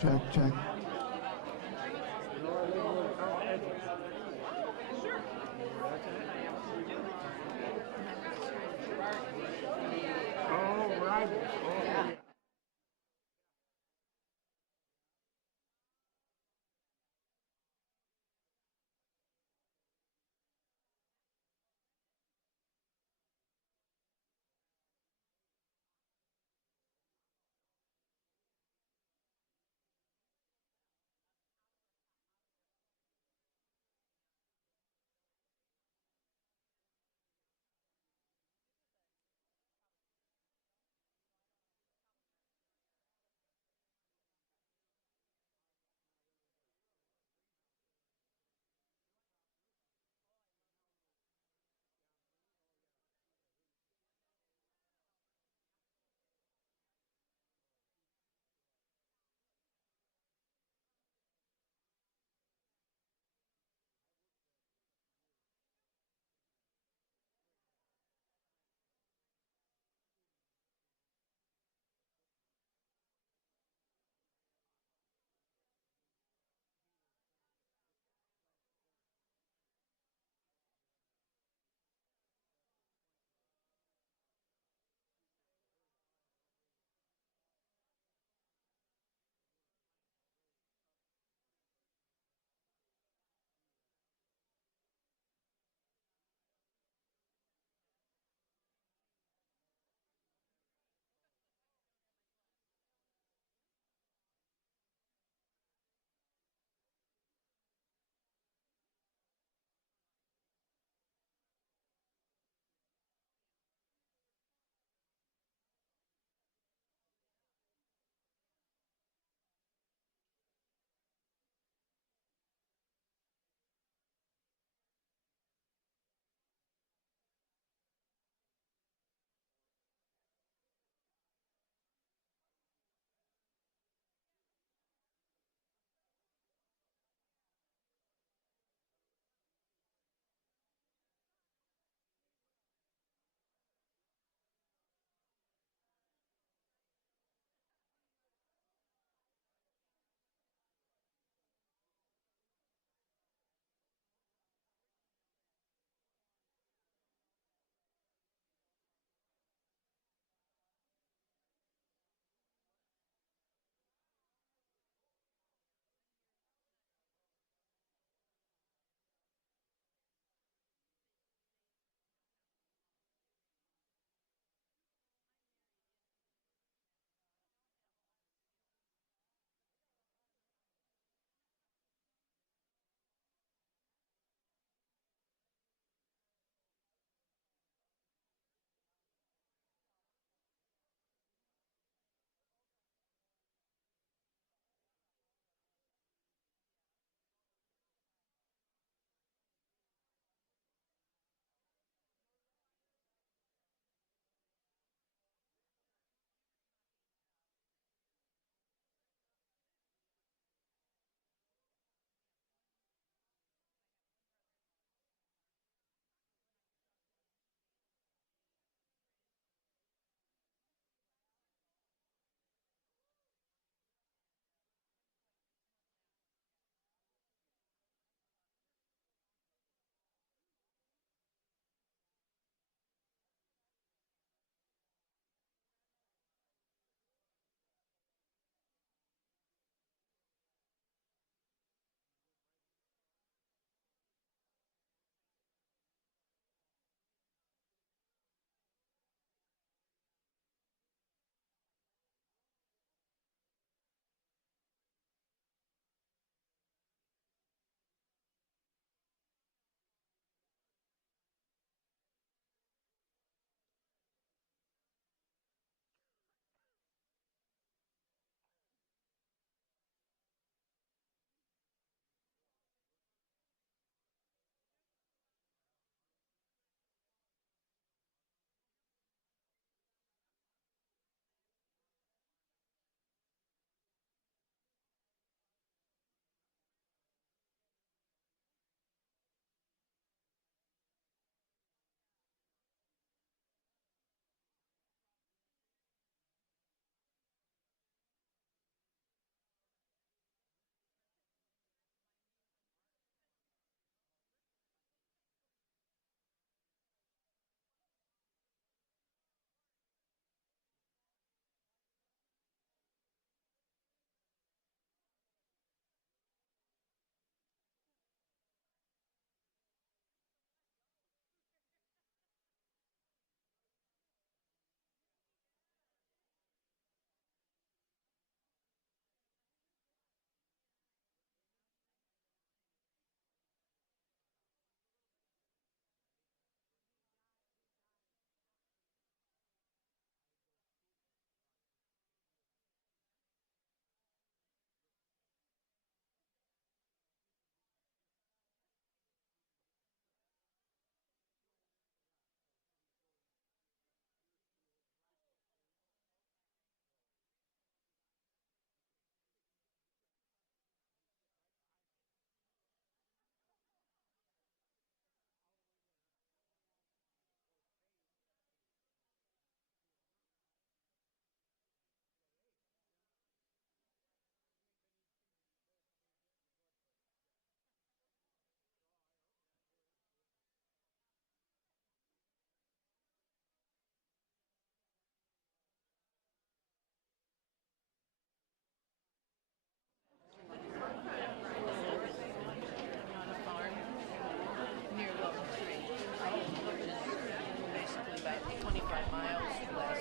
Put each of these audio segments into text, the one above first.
Check, check. All right.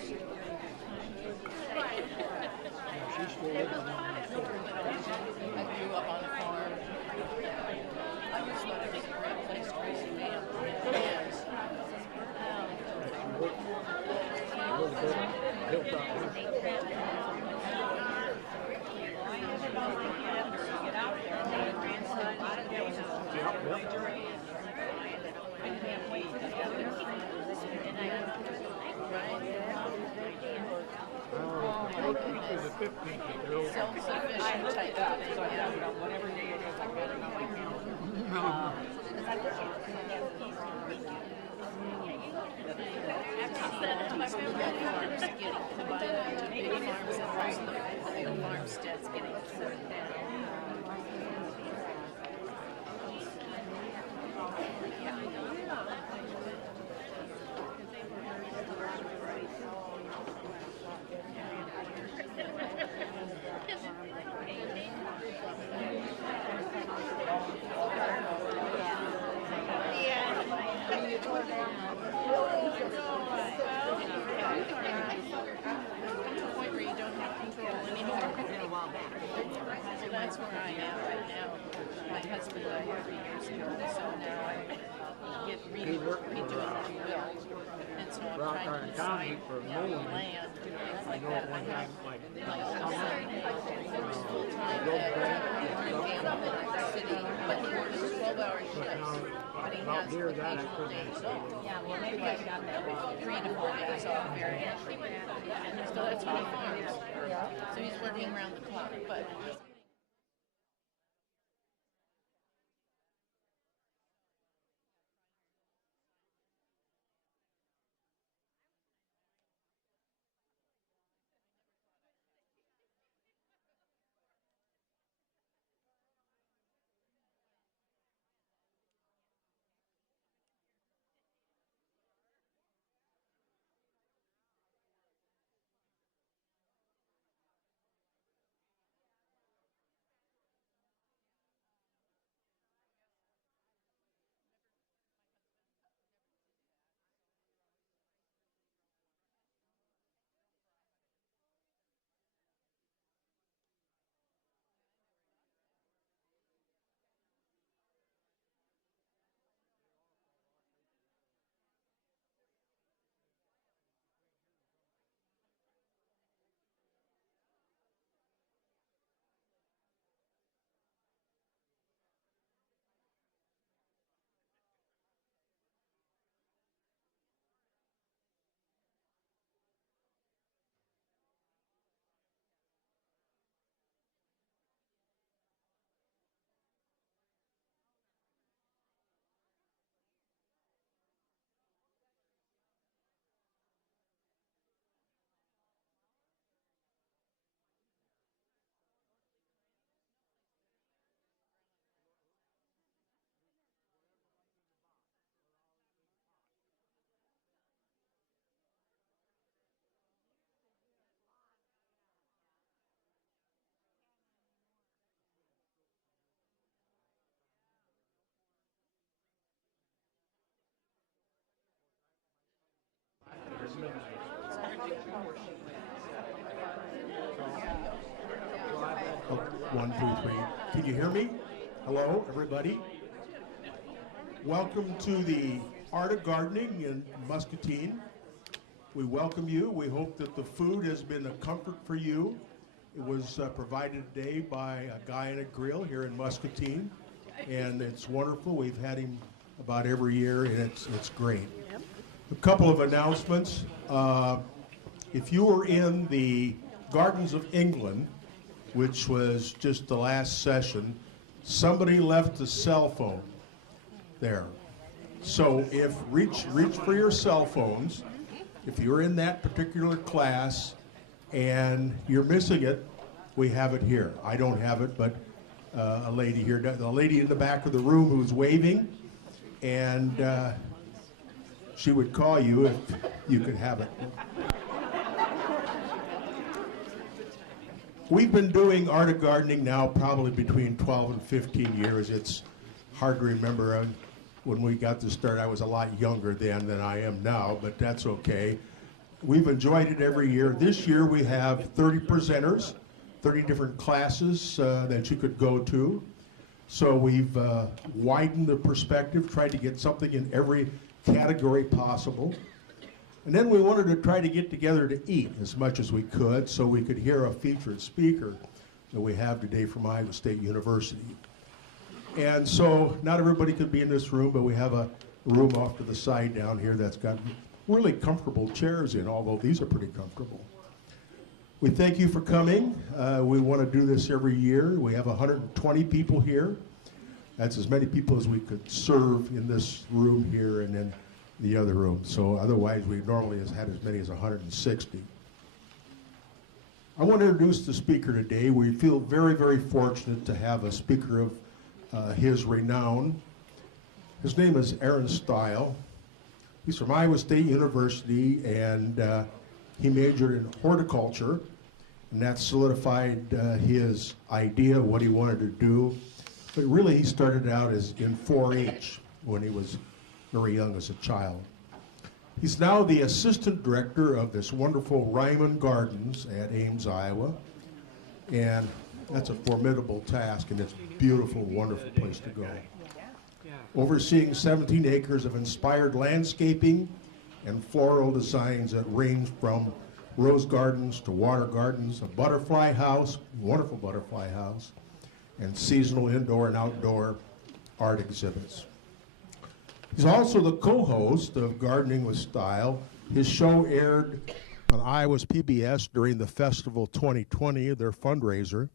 I grew up on a farm. I just want to make a great place to raise a family. It is. Self-sufficient type of thing. Whatever day it is, I got it on my calendar. Farms getting combined into big farms and most of the farmsteads getting torn down. Point where you don't have control anymore. So that's where I am right now. My husband died 3 years ago, so now I get redoing my will. And so I'm trying to decide land, things like that. I have my husband works full-time at Muscatine in the city, but he works 12-hour shifts. But he has occasional days off. Yeah, well, maybe I got that 3 to 4 days off here. So that's what he farms. So he's working around the clock. But Oh, 1, 2, 3. Can you hear me? Hello, everybody. Welcome to the Art of Gardening in Muscatine. We welcome you. We hope that the food has been a comfort for you. It was provided today by a guy in a grill here in Muscatine, and it's wonderful. We've had him about every year, and it's great. A couple of announcements. If you were in the Gardens of England, which was just the last session, somebody left a cell phone there. So if reach for your cell phones. If you're in that particular class and you're missing it, we have it here. I don't have it, but a lady here, the lady in the back of the room who's waving, and she would call you if you could have it. We've been doing Art of Gardening now probably between 12 and 15 years. It's hard to remember. When we got to start, I was a lot younger then than I am now, but that's okay. We've enjoyed it every year. This year we have 30 presenters, 30 different classes that you could go to. So we've widened the perspective, tried to get something in every category possible. And then we wanted to try to get together to eat as much as we could so we could hear a featured speaker that we have today from Iowa State University. And so not everybody could be in this room, but we have a room off to the side down here that's got really comfortable chairs in, although these are pretty comfortable. We thank you for coming. We want to do this every year. We have 120 people here. That's as many people as we could serve in this room here and in the other room. So otherwise, we normally have had as many as 160. I want to introduce the speaker today. We feel very, very fortunate to have a speaker of his renown. His name is Aaron Stile. He's from Iowa State University, and he majored in horticulture, and that solidified his idea of what he wanted to do. But really, he started out as in 4-H when he was very young as a child. He's now the assistant director of this wonderful Ryman Gardens at Ames, Iowa, and that's a formidable task, and it's a beautiful, wonderful place to go. Overseeing 17 acres of inspired landscaping and floral designs that range from rose gardens to water gardens, a butterfly house, wonderful butterfly house, and seasonal indoor and outdoor art exhibits. He's also the co-host of Gardening with Style. His show aired on Iowa's PBS during the Festival 2020, their fundraiser,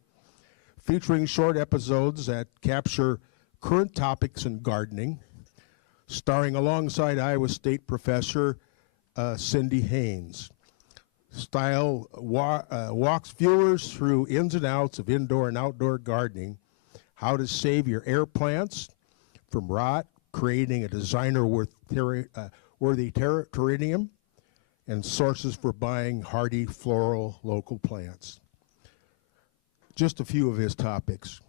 featuring short episodes that capture current topics in gardening, starring alongside Iowa State professor Cindy Haynes. Style walks viewers through ins and outs of indoor and outdoor gardening, how to save your air plants from rot, creating a designer-worthy terrarium, and sources for buying hardy floral local plants. Just a few of his topics.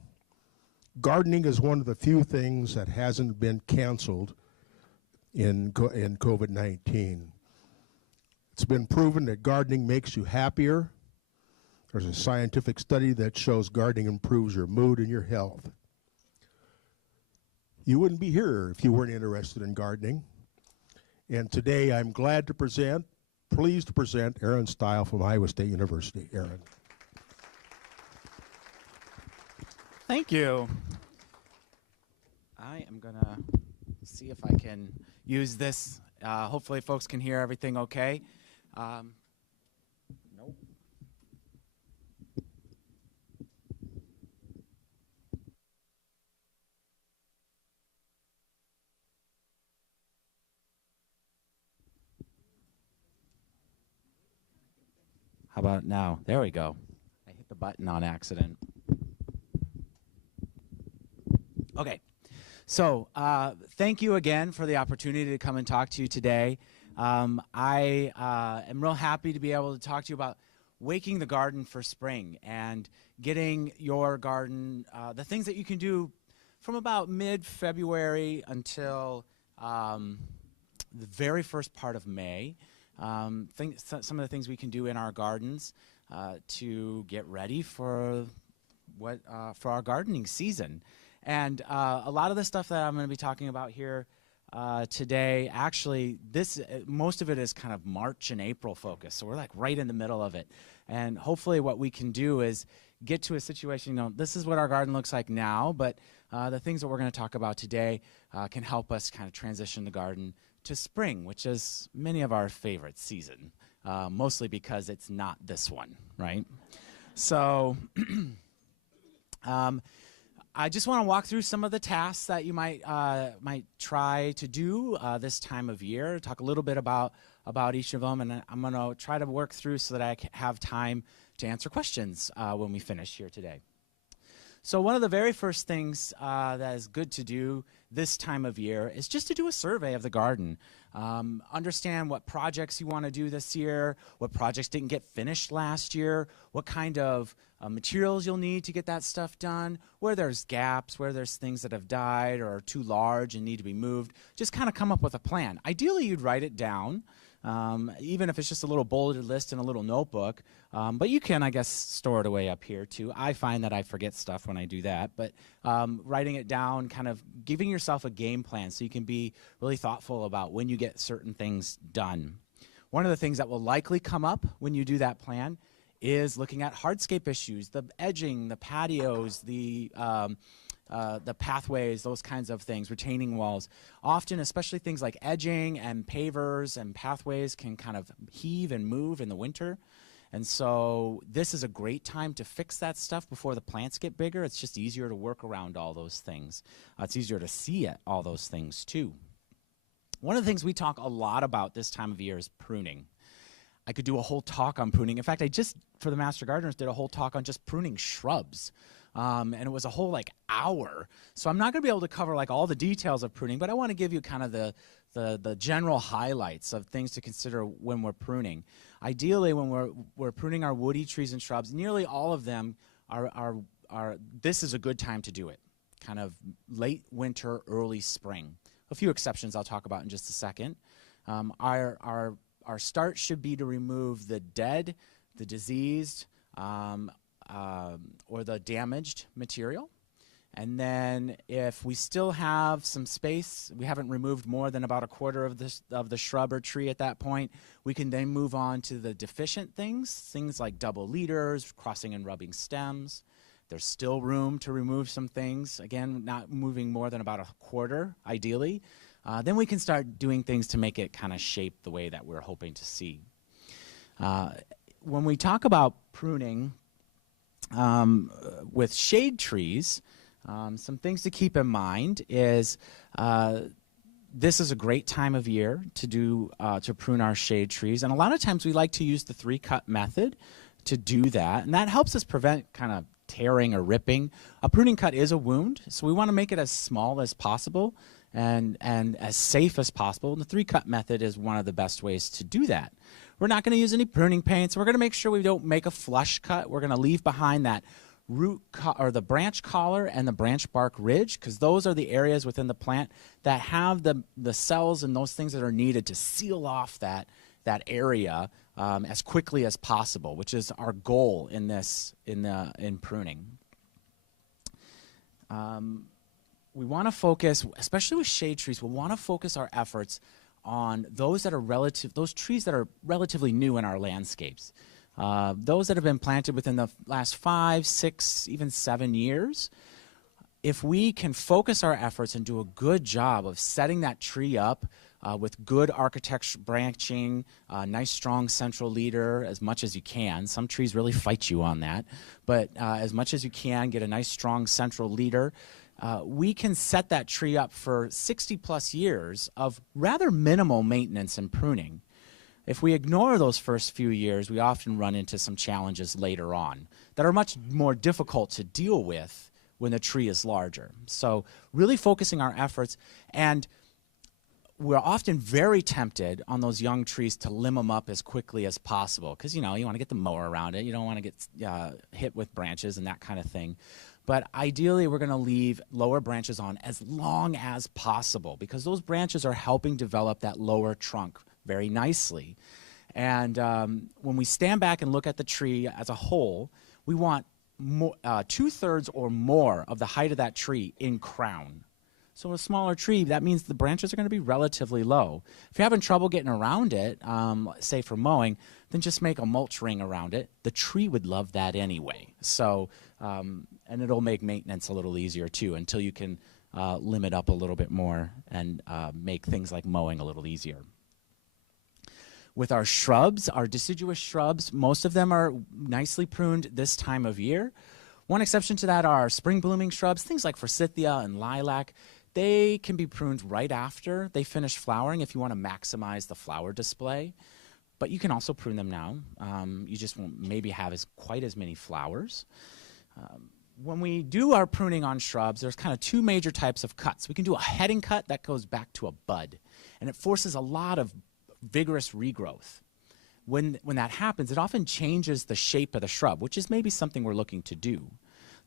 Gardening is one of the few things that hasn't been canceled in COVID-19. It's been proven that gardening makes you happier. There's a scientific study that shows gardening improves your mood and your health. You wouldn't be here if you weren't interested in gardening. And today I'm pleased to present Aaron Stile from Iowa State University. Aaron. Thank you. I am going to see if I can use this. Hopefully folks can hear everything okay. Nope. How about now? There we go. I hit the button on accident. Okay, so thank you again for the opportunity to come and talk to you today. I am real happy to be able to talk to you about waking the garden for spring and getting your garden, the things that you can do from about mid-February until the very first part of May. Some of the things we can do in our gardens to get ready for our gardening season. And a lot of the stuff that I'm going to be talking about here today, actually, most of it is kind of March and April focused. So we're like right in the middle of it. And hopefully what we can do is get to a situation, this is what our garden looks like now, but the things that we're going to talk about today can help us kind of transition the garden to spring, which is many of our favorite season, mostly because it's not this one, right? So I just want to walk through some of the tasks that you might try to do this time of year, talk a little bit about each of them, and I'm going to try to work through so that I have time to answer questions when we finish here today. So one of the very first things that is good to do this time of year is just to do a survey of the garden. Understand what projects you want to do this year, what projects didn't get finished last year, what kind of materials you'll need to get that stuff done, where there's gaps, where there's things that have died or are too large and need to be moved. Just kind of come up with a plan. Ideally, you'd write it down even if it's just a little bulleted list in a little notebook. But you can, I guess, store it away up here too. I find that I forget stuff when I do that, but writing it down, kind of giving yourself a game plan so you can be really thoughtful about when you get certain things done. One of the things that will likely come up when you do that plan is looking at hardscape issues, the edging, the patios, the pathways, those kinds of things, retaining walls. Often, especially things like edging and pavers and pathways can kind of heave and move in the winter. And so this is a great time to fix that stuff before the plants get bigger. It's just easier to work around all those things. It's easier to see all those things too. One of the things we talk a lot about this time of year is pruning. I could do a whole talk on pruning. In fact, I just, for the Master Gardeners, did a whole talk on just pruning shrubs. And it was a whole hour. So I'm not going to be able to cover all the details of pruning, but I want to give you kind of the general highlights of things to consider when we're pruning. Ideally, when we're pruning our woody trees and shrubs, nearly all of them this is a good time to do it. Kind of late winter, early spring. A few exceptions I'll talk about in just a second. Our start should be to remove the dead, the diseased, or the damaged material. And then if we still have some space, we haven't removed more than about a quarter of the shrub or tree at that point, we can then move on to the deficient things like double leaders, crossing and rubbing stems. There's still room to remove some things, again, not moving more than about a quarter, ideally. Then we can start doing things to make it kind of shape the way that we're hoping to see. When we talk about pruning with shade trees, some things to keep in mind is this is a great time of year to prune our shade trees, and a lot of times we like to use the 3-cut method to do that, and that helps us prevent kind of tearing or ripping. A pruning cut is a wound, so we want to make it as small as possible and as safe as possible. And the 3-cut method is one of the best ways to do that. We're not going to use any pruning paints. We're going to make sure we don't make a flush cut. We're going to leave behind that root or the branch collar and the branch bark ridge, because those are the areas within the plant that have the cells and those things that are needed to seal off that area as quickly as possible, which is our goal in pruning. We want to focus, especially with shade trees, we want to focus our efforts on those trees that are relatively new in our landscapes. Those that have been planted within the last 5, 6, even 7 years. If we can focus our efforts and do a good job of setting that tree up with good architecture branching, nice strong central leader as much as you can. Some trees really fight you on that, but as much as you can, get a nice strong central leader. We can set that tree up for 60 plus years of rather minimal maintenance and pruning. If we ignore those first few years, we often run into some challenges later on that are much more difficult to deal with when the tree is larger. So really focusing our efforts, and we're often very tempted on those young trees to limb them up as quickly as possible because, you want to get the mower around it. You don't want to get hit with branches and that kind of thing. But ideally, we're going to leave lower branches on as long as possible because those branches are helping develop that lower trunk very nicely. And when we stand back and look at the tree as a whole, we want 2/3 or more of the height of that tree in crown. So a smaller tree, that means the branches are going to be relatively low. If you're having trouble getting around it, say for mowing, then just make a mulch ring around it. The tree would love that anyway. So, and it'll make maintenance a little easier too until you can limit up a little bit more and make things like mowing a little easier. With our shrubs, our deciduous shrubs, most of them are nicely pruned this time of year. One exception to that are spring blooming shrubs, things like forsythia and lilac. They can be pruned right after they finish flowering if you want to maximize the flower display. But you can also prune them now. You just won't maybe have quite as many flowers. When we do our pruning on shrubs, there's kind of 2 major types of cuts. We can do a heading cut that goes back to a bud, and it forces a lot of vigorous regrowth. When that happens, it often changes the shape of the shrub, which is maybe something we're looking to do.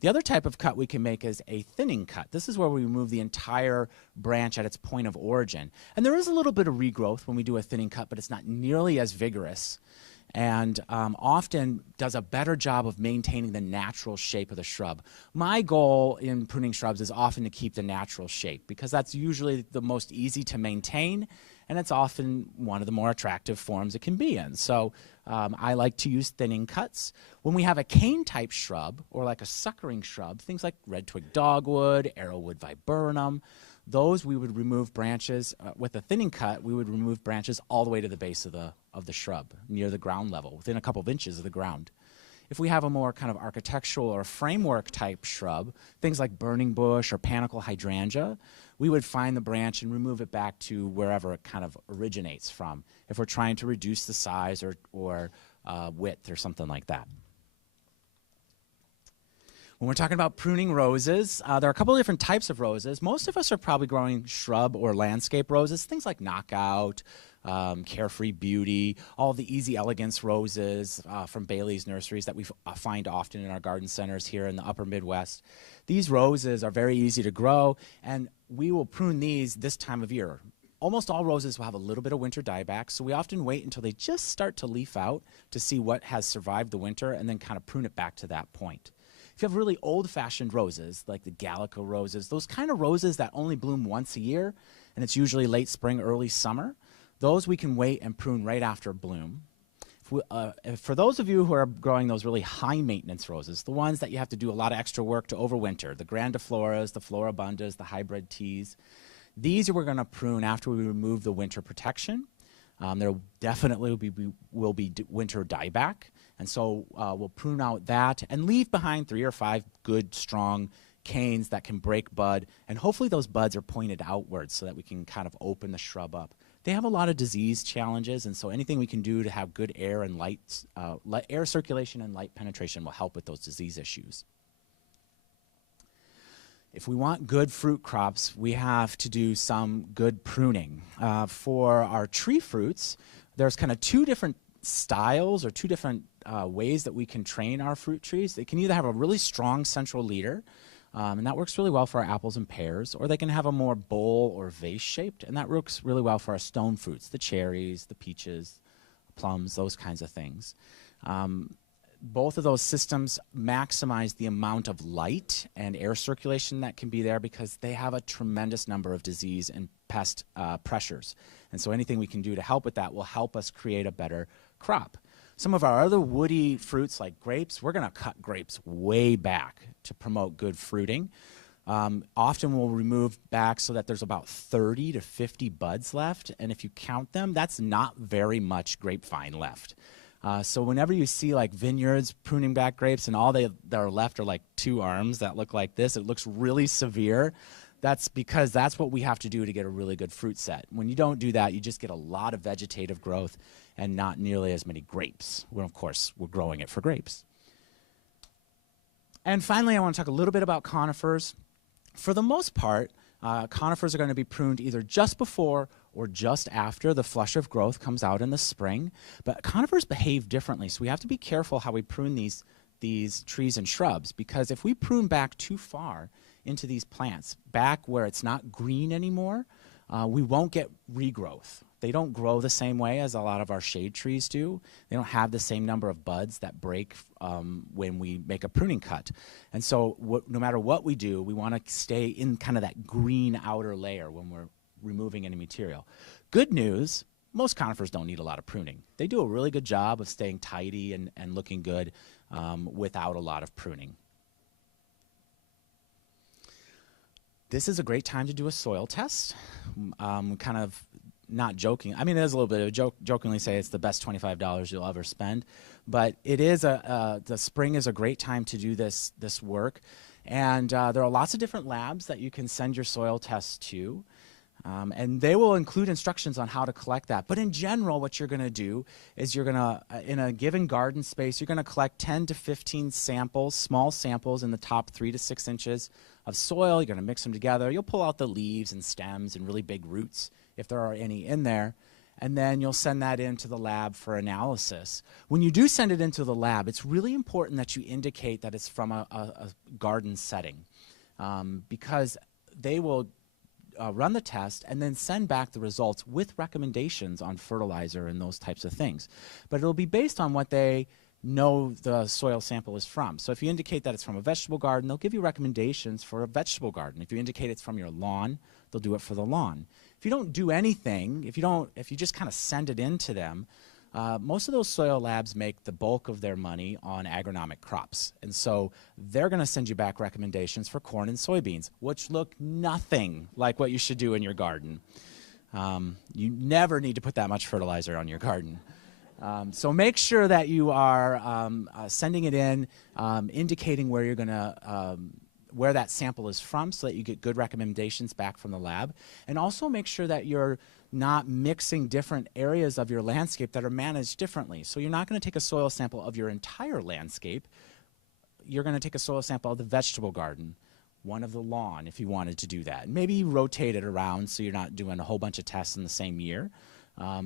The other type of cut we can make is a thinning cut. This is where we remove the entire branch at its point of origin. And there is a little bit of regrowth when we do a thinning cut, but it's not nearly as vigorous, and often does a better job of maintaining the natural shape of the shrub. My goal in pruning shrubs is often to keep the natural shape, because that's usually the most easy to maintain, and it's often one of the more attractive forms it can be in. So I like to use thinning cuts. When we have a cane-type shrub, or like a suckering shrub, things like red twig dogwood, arrowwood viburnum, those we would remove branches. With a thinning cut, we would remove branches all the way to the base of the shrub, near the ground level, within a couple of inches of the ground. If we have a more kind of architectural or framework type shrub, things like burning bush or panicle hydrangea, we would find the branch and remove it back to wherever it kind of originates from, if we're trying to reduce the size or width or something like that. When we're talking about pruning roses, there are a couple of different types of roses. Most of us are probably growing shrub or landscape roses, things like Knockout, Carefree Beauty, all the Easy Elegance roses from Bailey's Nurseries that we find often in our garden centers here in the upper Midwest. These roses are very easy to grow, and we will prune these this time of year. Almost all roses will have a little bit of winter dieback, so we often wait until they just start to leaf out to see what has survived the winter, and then kind of prune it back to that point. If you have really old-fashioned roses, like the Gallica roses, those kind of roses that only bloom once a year, and it's usually late spring, early summer, those we can wait and prune right after bloom. For those of you who are growing those really high-maintenance roses, the ones that you have to do a lot of extra work to overwinter, the grandifloras, the floribundas, the hybrid teas, these we're going to prune after we remove the winter protection. There definitely will be winter dieback. And so we'll prune out that and leave behind 3 or 5 good, strong canes that can break bud. And hopefully those buds are pointed outwards so that we can kind of open the shrub up. They have a lot of disease challenges, and so anything we can do to have good air and light, air circulation and light penetration will help with those disease issues. If we want good fruit crops, we have to do some good pruning. For our tree fruits, there's kind of 2 different styles or 2 different ways that we can train our fruit trees. They can either have a really strong central leader, and that works really well for our apples and pears, or they can have a more bowl or vase shaped, and that works really well for our stone fruits, the cherries, the peaches, plums, those kinds of things. Both of those systems maximize the amount of light and air circulation that can be there, because they have a tremendous number of disease and pest pressures. And so anything we can do to help with that will help us create a better crop. Some of our other woody fruits like grapes, we're going to cut grapes way back to promote good fruiting. Often we'll remove back so that there's about 30 to 50 buds left, and if you count them, that's not very much grapevine left. So whenever you see like vineyards pruning back grapes and all that are left are like 2 arms that look like this, it looks really severe. That's because that's what we have to do to get a really good fruit set. When you don't do that, you just get a lot of vegetative growth and not nearly as many grapes. Well, of course, we're growing it for grapes. And finally, I want to talk a little bit about conifers. For the most part, conifers are going to be pruned either just before or just after the flush of growth comes out in the spring. But conifers behave differently, so we have to be careful how we prune these trees and shrubs, because if we prune back too far into these plants, back where it's not green anymore, we won't get regrowth. They don't grow the same way as a lot of our shade trees do. They don't have the same number of buds that break when we make a pruning cut. And so no matter what we do, we want to stay in kind of that green outer layer when we're removing any material. Good news, most conifers don't need a lot of pruning. They do a really good job of staying tidy and looking good without a lot of pruning. This is a great time to do a soil test. Kind of not joking. I mean, it is a little bit of a joke. Jokingly say it's the best $25 you'll ever spend, but it is the spring is a great time to do this work, and there are lots of different labs that you can send your soil tests to, and they will include instructions on how to collect that. But in general, what you're going to do is you're going to, in a given garden space, you're going to collect 10 to 15 samples, small samples in the top 3 to 6 inches of soil. You're going to mix them together. You'll pull out the leaves and stems and really big roots if there are any in there. and then you'll send that into the lab for analysis. When you do send it into the lab, it's really important that you indicate that it's from a garden setting, because they will run the test and then send back the results with recommendations on fertilizer and those types of things. But it'll be based on what they know the soil sample is from. So if you indicate that it's from a vegetable garden, they'll give you recommendations for a vegetable garden. If you indicate it's from your lawn, they'll do it for the lawn. If you don't do anything, if you just kind of send it in to them, most of those soil labs make the bulk of their money on agronomic crops. And so they're going to send you back recommendations for corn and soybeans, which look nothing like what you should do in your garden. You never need to put that much fertilizer on your garden. So make sure that you are sending it in, indicating where you're going to where that sample is from so that you get good recommendations back from the lab. And also make sure that you're not mixing different areas of your landscape that are managed differently. So you're not going to take a soil sample of your entire landscape. You're going to take a soil sample of the vegetable garden, one of the lawn if you wanted to do that. And maybe you rotate it around so you're not doing a whole bunch of tests in the same year,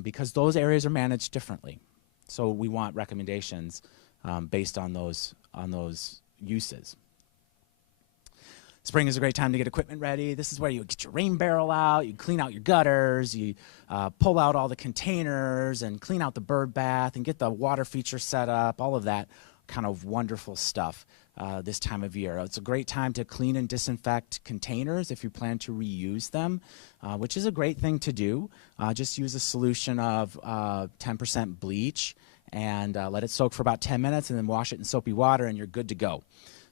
because those areas are managed differently. So we want recommendations based on those uses. Spring is a great time to get equipment ready. This is where you get your rain barrel out, you clean out your gutters, you pull out all the containers and clean out the bird bath and get the water feature set up, all of that kind of wonderful stuff this time of year. It's a great time to clean and disinfect containers if you plan to reuse them, which is a great thing to do. Just use a solution of 10% bleach and let it soak for about 10 minutes and then wash it in soapy water and you're good to go.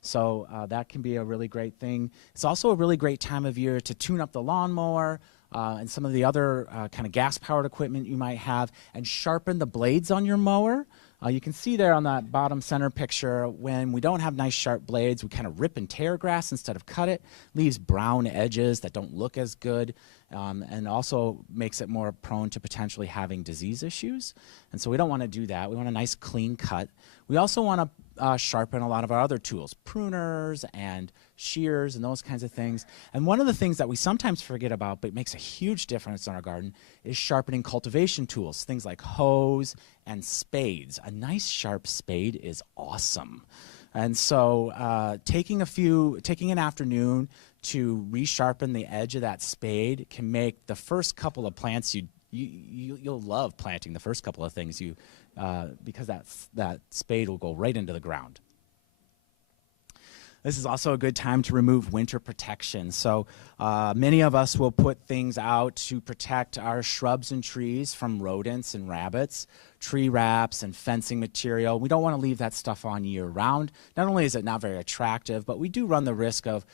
So that can be a really great thing. It's also a really great time of year to tune up the lawnmower and some of the other kind of gas-powered equipment you might have and sharpen the blades on your mower. You can see there on that bottom center picture, when we don't have nice sharp blades, we kind of rip and tear grass instead of cut it, leaves brown edges that don't look as good, and also makes it more prone to potentially having disease issues. And so we don't want to do that. We want a nice clean cut. We also want to sharpen a lot of our other tools, pruners and shears and those kinds of things. And one of the things that we sometimes forget about but makes a huge difference in our garden is sharpening cultivation tools, things like hoes and spades. A nice sharp spade is awesome. And so taking an afternoon to resharpen the edge of that spade can make the first couple of plants you'll love planting the first couple of things because that spade will go right into the ground. This is also a good time to remove winter protection. So many of us will put things out to protect our shrubs and trees from rodents and rabbits, tree wraps and fencing material. We don't want to leave that stuff on year round. Not only is it not very attractive, but we do run the risk of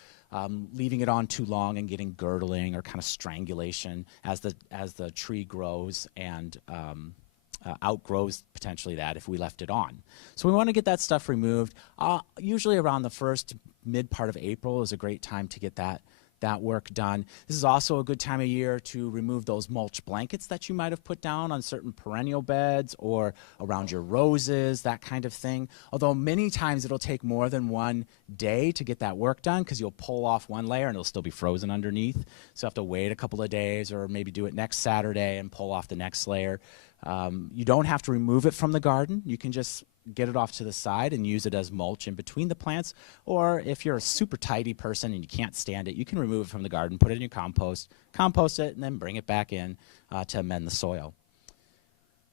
leaving it on too long and getting girdling or kind of strangulation as the tree grows and outgrows potentially that if we left it on. So we want to get that stuff removed. Usually around the first mid part of April is a great time to get that work done. This is also a good time of year to remove those mulch blankets that you might have put down on certain perennial beds or around your roses, that kind of thing. Although many times it'll take more than one day to get that work done because you'll pull off one layer and it'll still be frozen underneath. So you have to wait a couple of days or maybe do it next Saturday and pull off the next layer. You don't have to remove it from the garden. You can just get it off to the side and use it as mulch in between the plants. Or if you're a super tidy person and you can't stand it, you can remove it from the garden, put it in your compost it, and then bring it back in to amend the soil.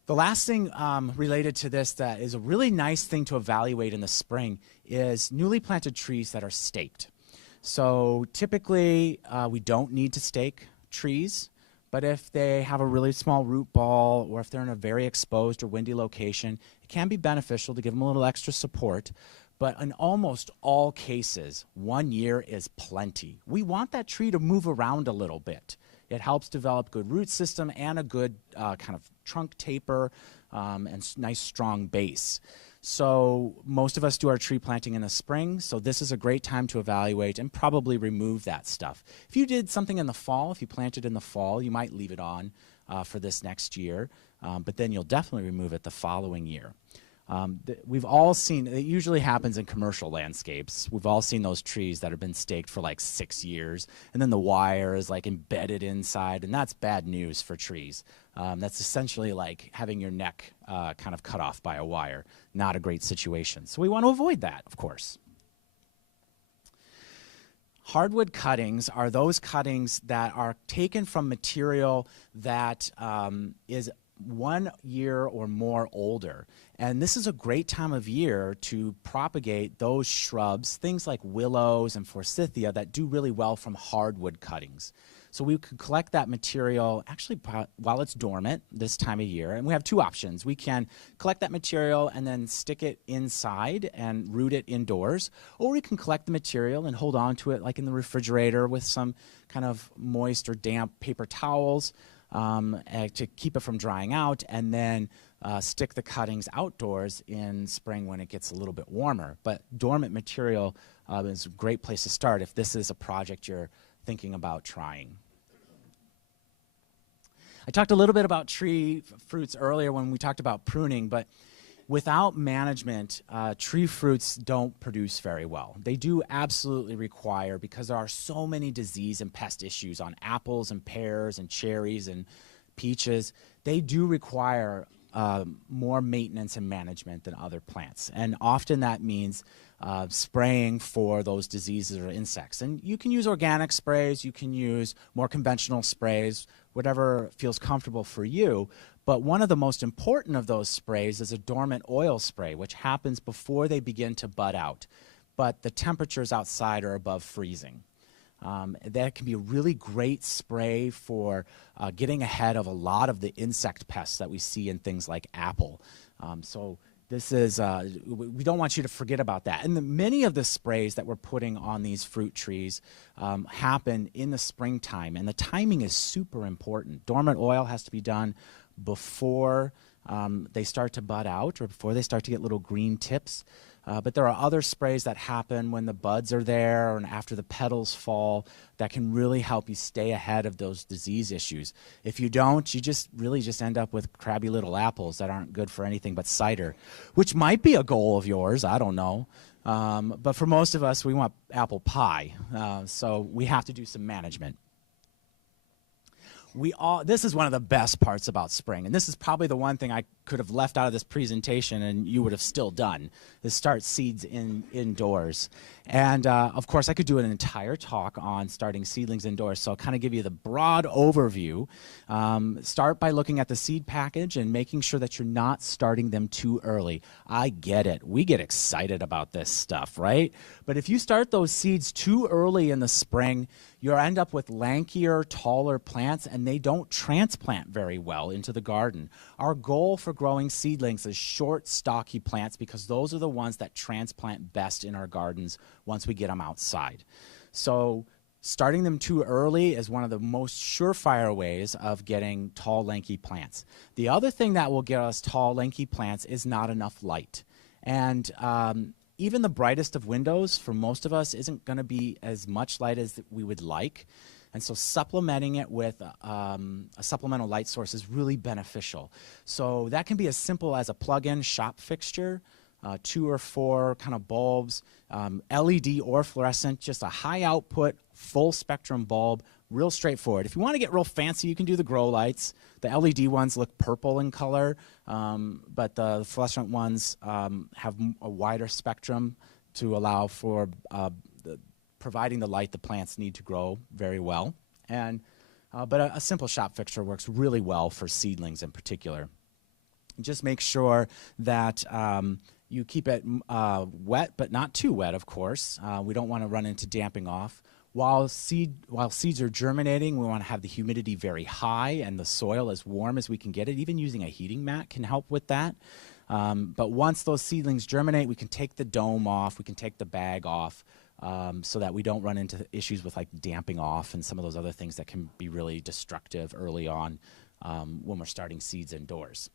The last thing related to this that is a really nice thing to evaluate in the spring is newly planted trees that are staked. So typically we don't need to stake trees. But if they have a really small root ball or if they're in a very exposed or windy location, it can be beneficial to give them a little extra support. But in almost all cases, 1 year is plenty. We want that tree to move around a little bit. It helps develop good root system and a good kind of trunk taper and nice strong base. So most of us do our tree planting in the spring, so this is a great time to evaluate and probably remove that stuff. If you did something in the fall, if you planted in the fall, you might leave it on for this next year, but then you'll definitely remove it the following year. We've all seen, it usually happens in commercial landscapes. We've all seen those trees that have been staked for like 6 years, and then the wire is like embedded inside, and that's bad news for trees. That's essentially like having your neck kind of cut off by a wire. Not a great situation. So we want to avoid that, of course. Hardwood cuttings are those cuttings that are taken from material that is 1 year or more older. And this is a great time of year to propagate those shrubs, things like willows and forsythia that do really well from hardwood cuttings. So we could collect that material actually while it's dormant this time of year. And we have two options. We can collect that material and then stick it inside and root it indoors. Or we can collect the material and hold on to it like in the refrigerator with some kind of moist or damp paper towels to keep it from drying out, and then stick the cuttings outdoors in spring when it gets a little bit warmer. But dormant material is a great place to start if this is a project you're thinking about trying. I talked a little bit about tree fruits earlier when we talked about pruning, but without management, tree fruits don't produce very well. They do absolutely require, because there are so many disease and pest issues on apples and pears and cherries and peaches, they do require more maintenance and management than other plants. And often that means spraying for those diseases or insects. And you can use organic sprays, you can use more conventional sprays, whatever feels comfortable for you. But one of the most important of those sprays is a dormant oil spray, which happens before they begin to bud out. But the temperatures outside are above freezing. That can be a really great spray for getting ahead of a lot of the insect pests that we see in things like apple. So this is, we don't want you to forget about that. And many of the sprays that we're putting on these fruit trees happen in the springtime, and the timing is super important. Dormant oil has to be done before they start to bud out or before they start to get little green tips. But there are other sprays that happen when the buds are there and after the petals fall that can really help you stay ahead of those disease issues. If you don't, you really just end up with crabby little apples that aren't good for anything but cider, which might be a goal of yours, I don't know. But for most of us, we want apple pie, so we have to do some management. This is one of the best parts about spring, and this is probably the one thing I could have left out of this presentation and you would have still done, is start seeds indoors. And of course, I could do an entire talk on starting seedlings indoors, so I'll kind of give you the broad overview. Start by looking at the seed package and making sure that you're not starting them too early. I get it. We get excited about this stuff, right? But if you start those seeds too early in the spring, you'll end up with lankier, taller plants, and they don't transplant very well into the garden. Our goal for growing seedlings is short, stocky plants, because those are the ones that transplant best in our gardens once we get them outside. So starting them too early is one of the most surefire ways of getting tall, lanky plants. The other thing that will get us tall, lanky plants is not enough light. And even the brightest of windows for most of us isn't going to be as much light as we would like. And so supplementing it with a supplemental light source is really beneficial. So that can be as simple as a plug-in shop fixture, 2 or 4 kind of bulbs, LED or fluorescent, just a high output, full spectrum bulb, real straightforward. If you want to get real fancy, you can do the grow lights. The LED ones look purple in color, but the fluorescent ones have a wider spectrum to allow for providing the light the plants need to grow very well. And but a simple shop fixture works really well for seedlings in particular. Just make sure that you keep it wet, but not too wet, of course. We don't want to run into damping off. While seeds are germinating, we want to have the humidity very high and the soil as warm as we can get it. Even using a heating mat can help with that. But once those seedlings germinate, we can take the dome off, we can take the bag off, so that we don't run into issues with like damping off and some of those other things that can be really destructive early on when we're starting seeds indoors.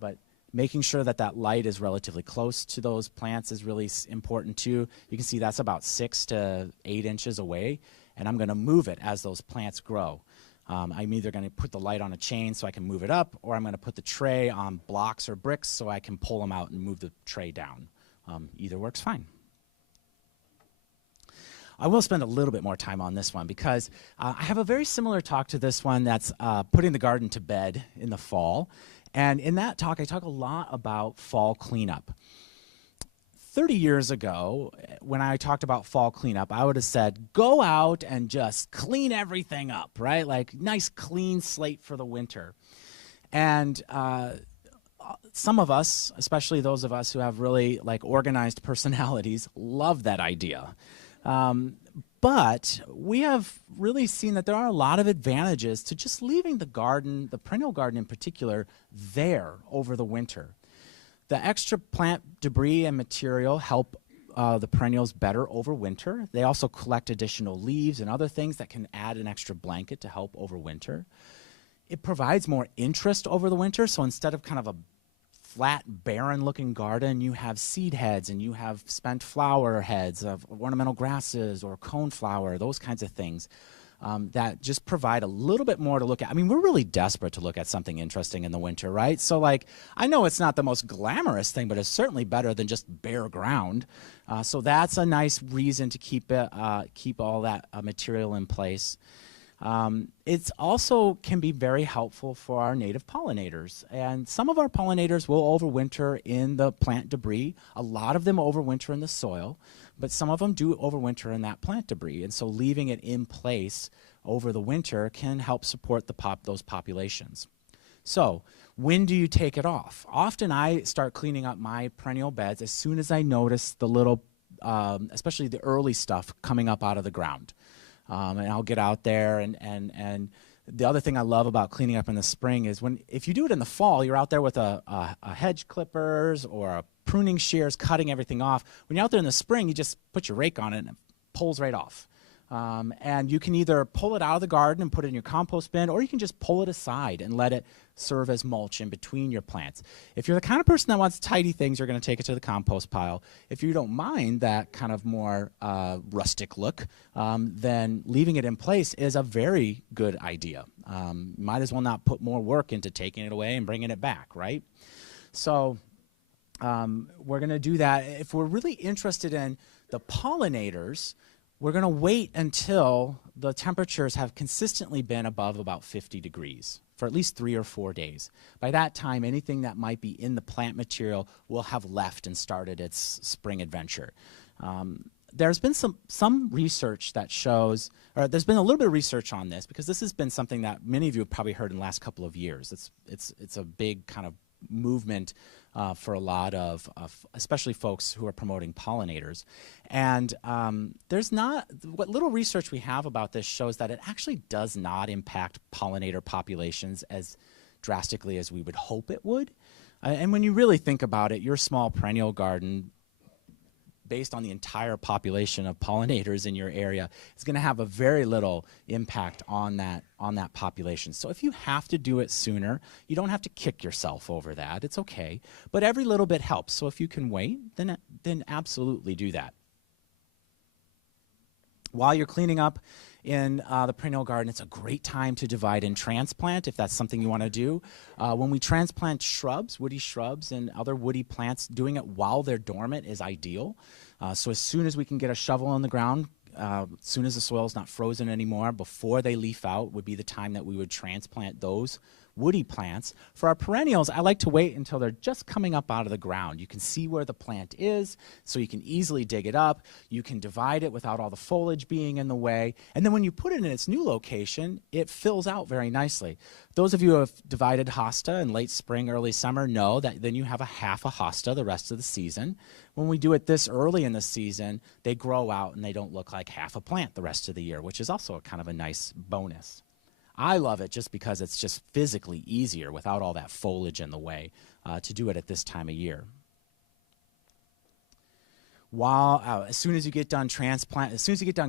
But making sure that that light is relatively close to those plants is really important too. You can see that's about 6 to 8 inches away, and I'm going to move it as those plants grow. I'm either going to put the light on a chain so I can move it up, or I'm going to put the tray on blocks or bricks so I can pull them out and move the tray down. Either works fine. I will spend a little bit more time on this one because I have a very similar talk to this one that's putting the garden to bed in the fall. And in that talk, I talk a lot about fall cleanup. 30 years ago, when I talked about fall cleanup, I would have said, go out and just clean everything up, right? Like nice clean slate for the winter. And some of us, especially those of us who have really like organized personalities, love that idea. But we have really seen that there are a lot of advantages to just leaving the garden, the perennial garden in particular, there over the winter. The extra plant debris and material help the perennials better over winter. They also collect additional leaves and other things that can add an extra blanket to help over winter. It provides more interest over the winter, so instead of kind of a flat, barren-looking garden, you have seed heads and you have spent flower heads of ornamental grasses or coneflower, those kinds of things that just provide a little bit more to look at. I mean, we're really desperate to look at something interesting in the winter, right? So, like, I know it's not the most glamorous thing, but it's certainly better than just bare ground. So that's a nice reason to keep all that material in place. It's also can be very helpful for our native pollinators. And some of our pollinators will overwinter in the plant debris. A lot of them overwinter in the soil, but some of them do overwinter in that plant debris. And so leaving it in place over the winter can help support those populations. So when do you take it off? Often I start cleaning up my perennial beds as soon as I notice the little, especially the early stuff coming up out of the ground. And I'll get out there and the other thing I love about cleaning up in the spring is if you do it in the fall, you're out there with a hedge clippers or a pruning shears cutting everything off. When you're out there in the spring, you just put your rake on it and it pulls right off. And you can either pull it out of the garden and put it in your compost bin, or you can just pull it aside and let it serve as mulch in between your plants. If you're the kind of person that wants tidy things, you're going to take it to the compost pile. If you don't mind that kind of more rustic look, then leaving it in place is a very good idea. Might as well not put more work into taking it away and bringing it back, right? So we're going to do that. If we're really interested in the pollinators, we're going to wait until the temperatures have consistently been above about 50 degrees for at least 3 or 4 days. By that time, anything that might be in the plant material will have left and started its spring adventure. There's been some research that shows, or there's been a little bit of research on this, because this has been something that many of you have probably heard in the last couple of years. It's a big kind of movement for a lot of especially folks who are promoting pollinators. And what little research we have about this shows that it actually does not impact pollinator populations as drastically as we would hope it would. And when you really think about it, your small perennial garden, based on the entire population of pollinators in your area, is going to have a very little impact on that population. So if you have to do it sooner, you don't have to kick yourself over that. It's okay. But every little bit helps. So if you can wait, then absolutely do that. While you're cleaning up in the perennial garden, it's a great time to divide and transplant if that's something you want to do. When we transplant shrubs, woody shrubs and other woody plants, doing it while they're dormant is ideal. So as soon as we can get a shovel in the ground, as soon as the soil is not frozen anymore, before they leaf out would be the time that we would transplant those woody plants. For our perennials, I like to wait until they're just coming up out of the ground. You can see where the plant is, so you can easily dig it up. You can divide it without all the foliage being in the way. And then when you put it in its new location, it fills out very nicely. Those of you who have divided hosta in late spring, early summer know that then you have a half a hosta the rest of the season. When we do it this early in the season, they grow out and they don't look like half a plant the rest of the year, which is also a kind of a nice bonus. I love it just because it's just physically easier without all that foliage in the way to do it at this time of year. As soon as you get done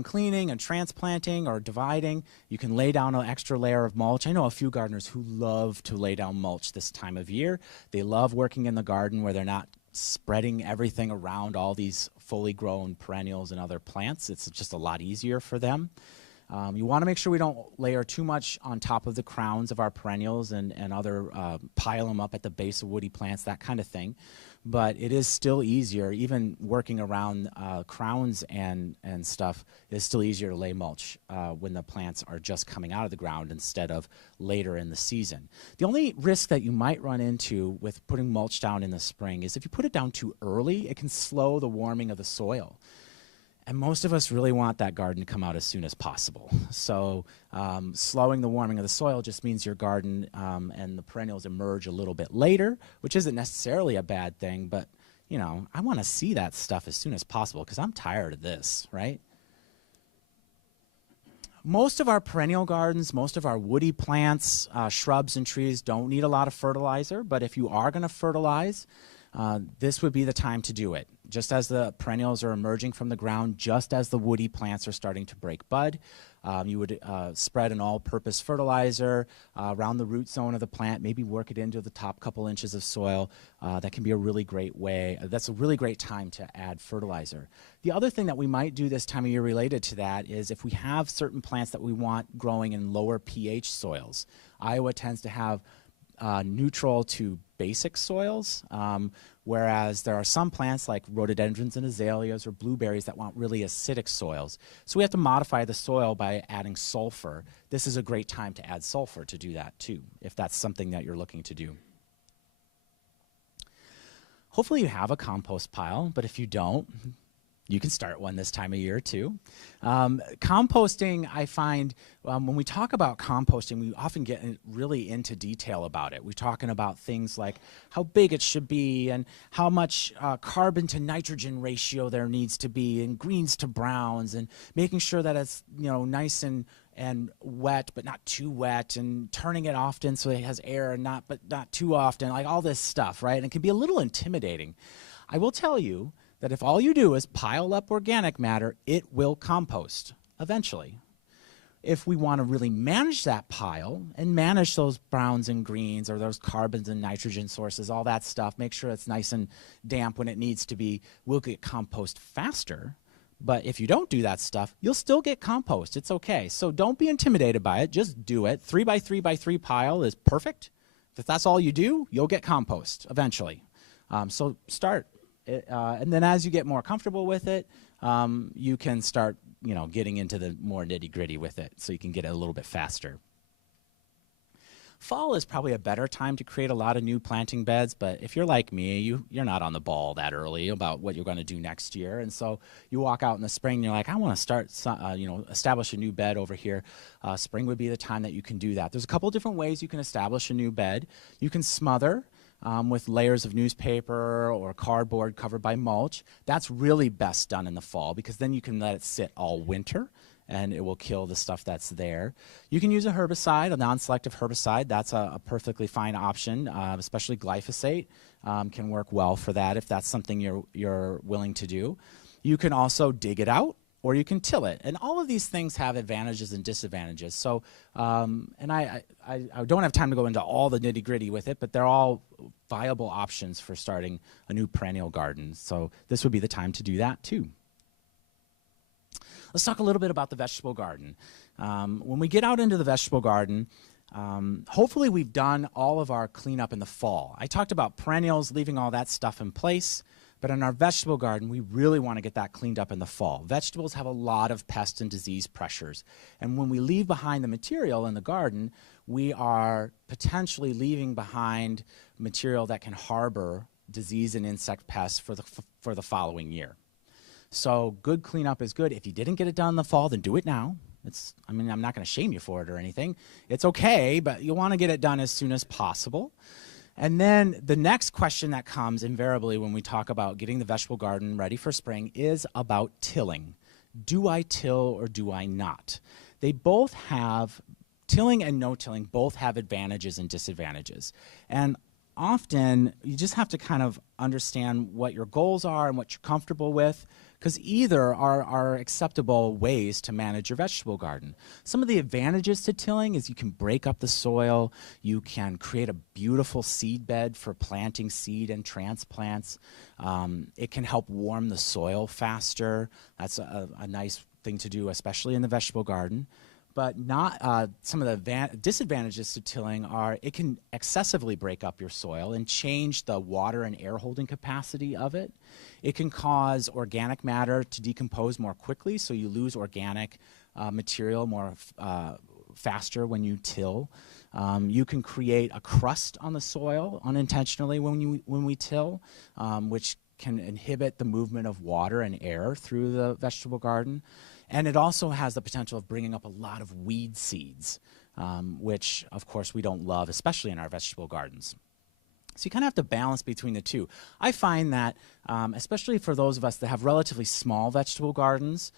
cleaning and transplanting or dividing, you can lay down an extra layer of mulch. I know a few gardeners who love to lay down mulch this time of year. They love working in the garden where they're not spreading everything around all these fully grown perennials and other plants. It's just a lot easier for them. You want to make sure we don't layer too much on top of the crowns of our perennials and other pile them up at the base of woody plants, that kind of thing. But it is still easier, even working around crowns and stuff, it is still easier to lay mulch when the plants are just coming out of the ground instead of later in the season. The only risk that you might run into with putting mulch down in the spring is if you put it down too early, it can slow the warming of the soil. And most of us really want that garden to come out as soon as possible. So slowing the warming of the soil just means your garden and the perennials emerge a little bit later, which isn't necessarily a bad thing, but you know, I want to see that stuff as soon as possible because I'm tired of this, right? Most of our perennial gardens, most of our woody plants, shrubs and trees don't need a lot of fertilizer, but if you are going to fertilize, this would be the time to do it. Just as the perennials are emerging from the ground, just as the woody plants are starting to break bud, you would spread an all-purpose fertilizer around the root zone of the plant, maybe work it into the top couple inches of soil. That can be a really great way. That's a really great time to add fertilizer. The other thing that we might do this time of year related to that is if we have certain plants that we want growing in lower pH soils. Iowa tends to have neutral to basic soils, whereas there are some plants like rhododendrons and azaleas or blueberries that want really acidic soils. So we have to modify the soil by adding sulfur. This is a great time to add sulfur to do that too, if that's something that you're looking to do. Hopefully you have a compost pile, but if you don't, you can start one this time of year too. Composting, I find, when we talk about composting, we often get really into detail about it. We're talking about things like how big it should be and how much carbon to nitrogen ratio there needs to be and greens to browns and making sure that it's, you know, nice and wet but not too wet and turning it often so it has air and not too often, like all this stuff, right? And it can be a little intimidating. I will tell you that if all you do is pile up organic matter, it will compost eventually. If we want to really manage that pile and manage those browns and greens or those carbons and nitrogen sources, all that stuff, make sure it's nice and damp when it needs to be, we'll get compost faster. But if you don't do that stuff, you'll still get compost. It's okay. So don't be intimidated by it. Just do it. 3 by 3 by 3 pile is perfect. If that's all you do, you'll get compost eventually. So start. And then as you get more comfortable with it, you can start, you know, getting into the more nitty-gritty with it so you can get it a little bit faster. Fall is probably a better time to create a lot of new planting beds, but if you're like me, you're not on the ball that early about what you're going to do next year. And so you walk out in the spring and you're like, I want to start, establish a new bed over here. Spring would be the time that you can do that. There's a couple different ways you can establish a new bed. You can smother with layers of newspaper or cardboard covered by mulch. That's really best done in the fall because then you can let it sit all winter and it will kill the stuff that's there. You can use a herbicide, a non-selective herbicide. That's a perfectly fine option, especially glyphosate can work well for that if that's something you're willing to do. You can also dig it out or you can till it. And all of these things have advantages and disadvantages. So, and I don't have time to go into all the nitty-gritty with it, but they're all viable options for starting a new perennial garden. So this would be the time to do that too. Let's talk a little bit about the vegetable garden. When we get out into the vegetable garden, hopefully we've done all of our cleanup in the fall. I talked about perennials, leaving all that stuff in place. But in our vegetable garden, we really want to get that cleaned up in the fall. Vegetables have a lot of pest and disease pressures. And when we leave behind the material in the garden, we are potentially leaving behind material that can harbor disease and insect pests for the following year. So good cleanup is good. If you didn't get it done in the fall, then do it now. I'm not going to shame you for it or anything. It's okay, but you want to get it done as soon as possible. And then the next question that comes invariably when we talk about getting the vegetable garden ready for spring is about tilling. Do I till or do I not? They both have, tilling and no tilling both have advantages and disadvantages. And often you just have to kind of understand what your goals are and what you're comfortable with, because either are acceptable ways to manage your vegetable garden. Some of the advantages to tilling is you can break up the soil, you can create a beautiful seed bed for planting seed and transplants. It can help warm the soil faster. That's a nice thing to do, especially in the vegetable garden. But not some of the disadvantages to tilling are it can excessively break up your soil and change the water and air holding capacity of it. It can cause organic matter to decompose more quickly, so you lose organic material more faster when you till. You can create a crust on the soil unintentionally when we till, which can inhibit the movement of water and air through the vegetable garden. And it also has the potential of bringing up a lot of weed seeds, which, of course, we don't love, especially in our vegetable gardens. So you kind of have to balance between the two. I find that, especially for those of us that have relatively small vegetable gardens,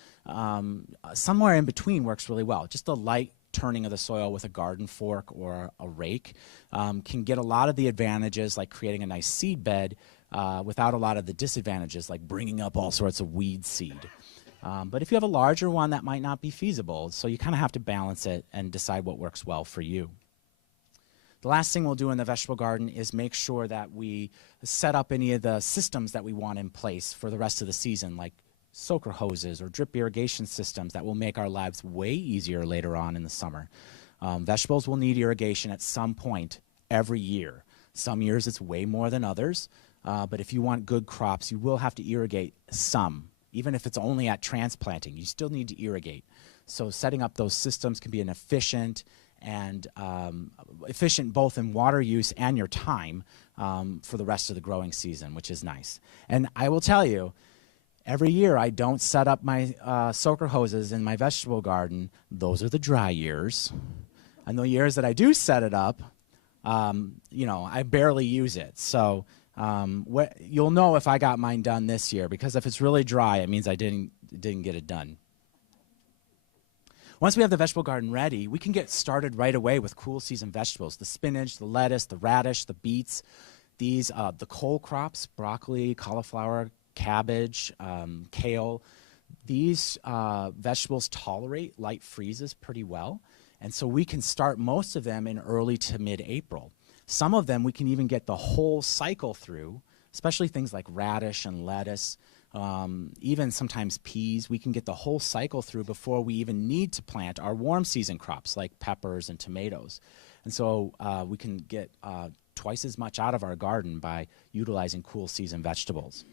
somewhere in between works really well. Just a light turning of the soil with a garden fork or a rake can get a lot of the advantages, like creating a nice seed bed, without a lot of the disadvantages, like bringing up all sorts of weed seed. But if you have a larger one, that might not be feasible. So you kind of have to balance it and decide what works well for you. The last thing we'll do in the vegetable garden is make sure that we set up any of the systems that we want in place for the rest of the season, like soaker hoses or drip irrigation systems that will make our lives way easier later on in the summer. Vegetables will need irrigation at some point every year. Some years it's way more than others, but if you want good crops, you will have to irrigate some. Even if it's only at transplanting, you still need to irrigate. So setting up those systems can be an efficient both in water use and your time for the rest of the growing season, which is nice. And I will tell you, every year I don't set up my soaker hoses in my vegetable garden. Those are the dry years. And the years that I do set it up, I barely use it. So you'll know if I got mine done this year, because if it's really dry, it means I didn't get it done. Once we have the vegetable garden ready, we can get started right away with cool season vegetables: the spinach, the lettuce, the radish, the beets. These, the cole crops, broccoli, cauliflower, cabbage, kale. These vegetables tolerate light freezes pretty well, and so we can start most of them in early to mid-April. Some of them we can even get the whole cycle through, especially things like radish and lettuce, even sometimes peas. We can get the whole cycle through before we even need to plant our warm season crops like peppers and tomatoes. And so we can get twice as much out of our garden by utilizing cool season vegetables.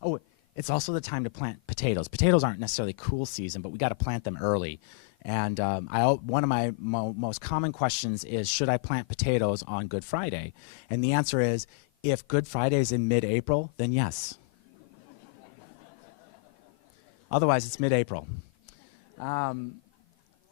Oh, it's also the time to plant potatoes. Potatoes aren't necessarily cool season, but we got to plant them early. And one of my most common questions is, should I plant potatoes on Good Friday? And the answer is, if Good Friday is in mid-April, then yes. Otherwise, it's mid-April.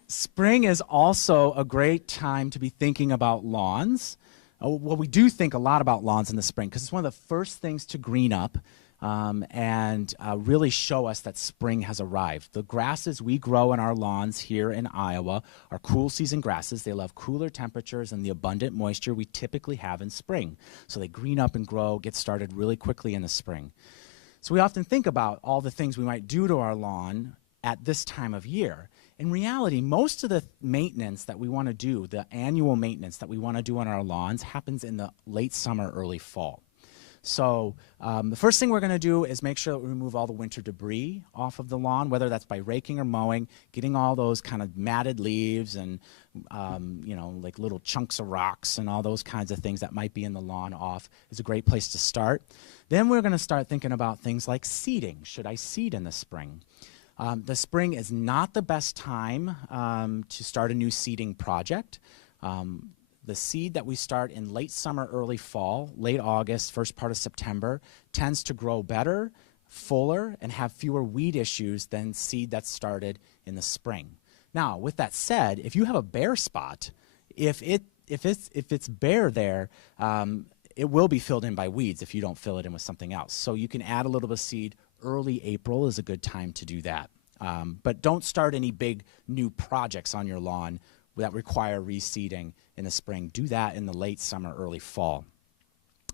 Spring is also a great time to be thinking about lawns. Well, we do think a lot about lawns in the spring because it's one of the first things to green up. And really show us that spring has arrived. The grasses we grow in our lawns here in Iowa are cool season grasses. They love cooler temperatures and the abundant moisture we typically have in spring. So they green up and grow, get started really quickly in the spring. So we often think about all the things we might do to our lawn at this time of year. In reality, most of the maintenance that we want to do, the annual maintenance that we want to do on our lawns, happens in the late summer, early fall. So the first thing we're going to do is make sure that we remove all the winter debris off of the lawn, whether that's by raking or mowing, getting all those kind of matted leaves and, like little chunks of rocks and all those kinds of things that might be in the lawn off is a great place to start. Then we're going to start thinking about things like seeding. Should I seed in the spring? The spring is not the best time to start a new seeding project. The seed that we start in late summer, early fall, late August, first part of September, tends to grow better, fuller, and have fewer weed issues than seed that's started in the spring. Now, with that said, if you have a bare spot, if it's bare there, it will be filled in by weeds if you don't fill it in with something else. So you can add a little bit of seed. Early April is a good time to do that. But don't start any big new projects on your lawn that require reseeding in the spring. Do that in the late summer, early fall.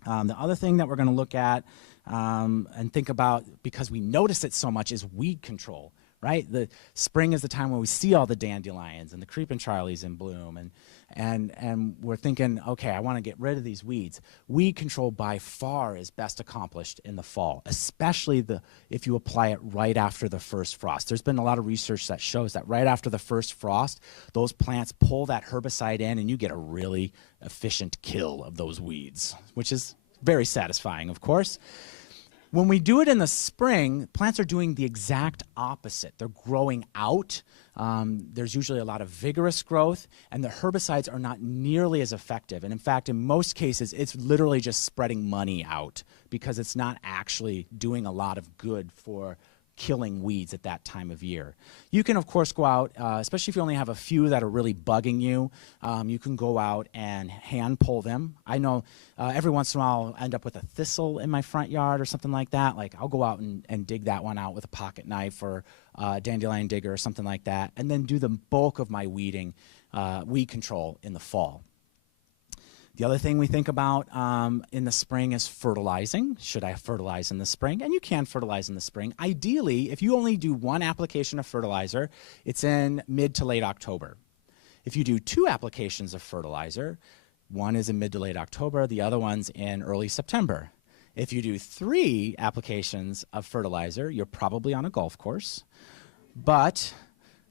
The other thing that we're going to look at and think about, because we notice it so much, is weed control. right? The spring is the time when we see all the dandelions and the creeping Charlies in bloom, and we're thinking, okay, I want to get rid of these weeds. Weed control by far is best accomplished in the fall, especially if you apply it right after the first frost. There's been a lot of research that shows that right after the first frost, those plants pull that herbicide in and you get a really efficient kill of those weeds, which is very satisfying, of course. When we do it in the spring, plants are doing the exact opposite. They're growing out. There's usually a lot of vigorous growth, and the herbicides are not nearly as effective. And in fact, in most cases, it's literally just spreading money out because it's not actually doing a lot of good for killing weeds at that time of year. You can, of course, go out, especially if you only have a few that are really bugging you, you can go out and hand pull them. I know every once in a while I'll end up with a thistle in my front yard or something like that. Like I'll go out and dig that one out with a pocket knife or a dandelion digger or something like that, and then do the bulk of my weed control in the fall. The other thing we think about in the spring is fertilizing. Should I fertilize in the spring? And you can fertilize in the spring. Ideally, if you only do one application of fertilizer, it's in mid to late October. If you do 2 applications of fertilizer, one is in mid to late October, the other one's in early September. If you do 3 applications of fertilizer, you're probably on a golf course. But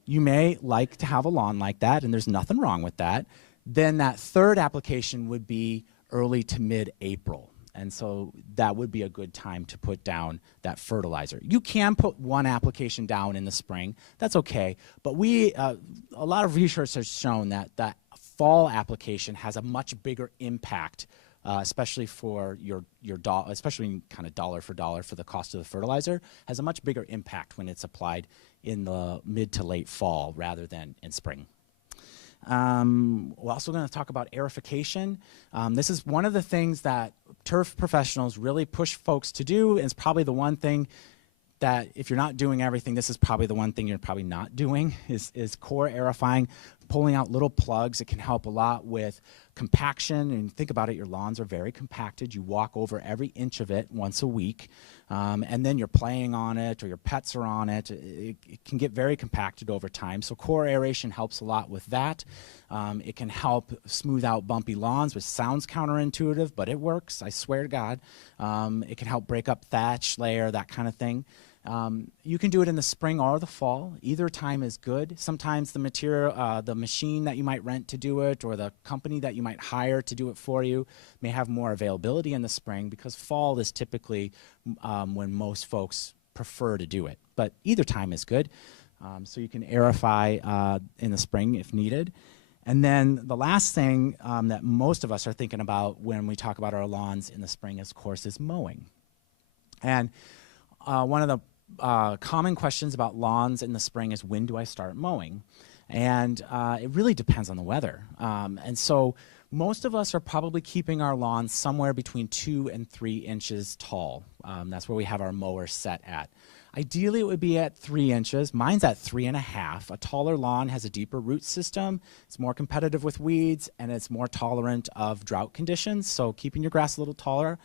you may like to have a lawn like that, and there's nothing wrong with that. Then that 3rd application would be early to mid-April. And so that would be a good time to put down that fertilizer. You can put 1 application down in the spring. That's okay. But a lot of research has shown that that fall application has a much bigger impact, especially for especially kind of dollar for dollar for the cost of the fertilizer, has a much bigger impact when it's applied in the mid to late fall rather than in spring. We're also going to talk about aerification. This is one of the things that turf professionals really push folks to do, and it's probably the one thing that if you're not doing everything, this is probably the one thing you're probably not doing, is core aerifying, pulling out little plugs. It can help a lot with compaction. And think about it, your lawns are very compacted. You walk over every inch of it once a week, and then you're playing on it or your pets are on it. It can get very compacted over time. So core aeration helps a lot with that. It can help smooth out bumpy lawns, which sounds counterintuitive, but it works, I swear to God. It can help break up thatch layer, that kind of thing. You can do it in the spring or the fall. Either time is good. Sometimes the material, the machine that you might rent to do it or the company that you might hire to do it for you may have more availability in the spring, because fall is typically when most folks prefer to do it. But either time is good. So you can aerify in the spring if needed. And then the last thing that most of us are thinking about when we talk about our lawns in the spring, of course, is mowing. And one of the common questions about lawns in the spring is, when do I start mowing? And it really depends on the weather. And so most of us are probably keeping our lawns somewhere between 2 and 3 inches tall. That's where we have our mower set at. Ideally, it would be at 3 inches. Mine's at 3.5. A taller lawn has a deeper root system. It's more competitive with weeds, and it's more tolerant of drought conditions. So keeping your grass a little taller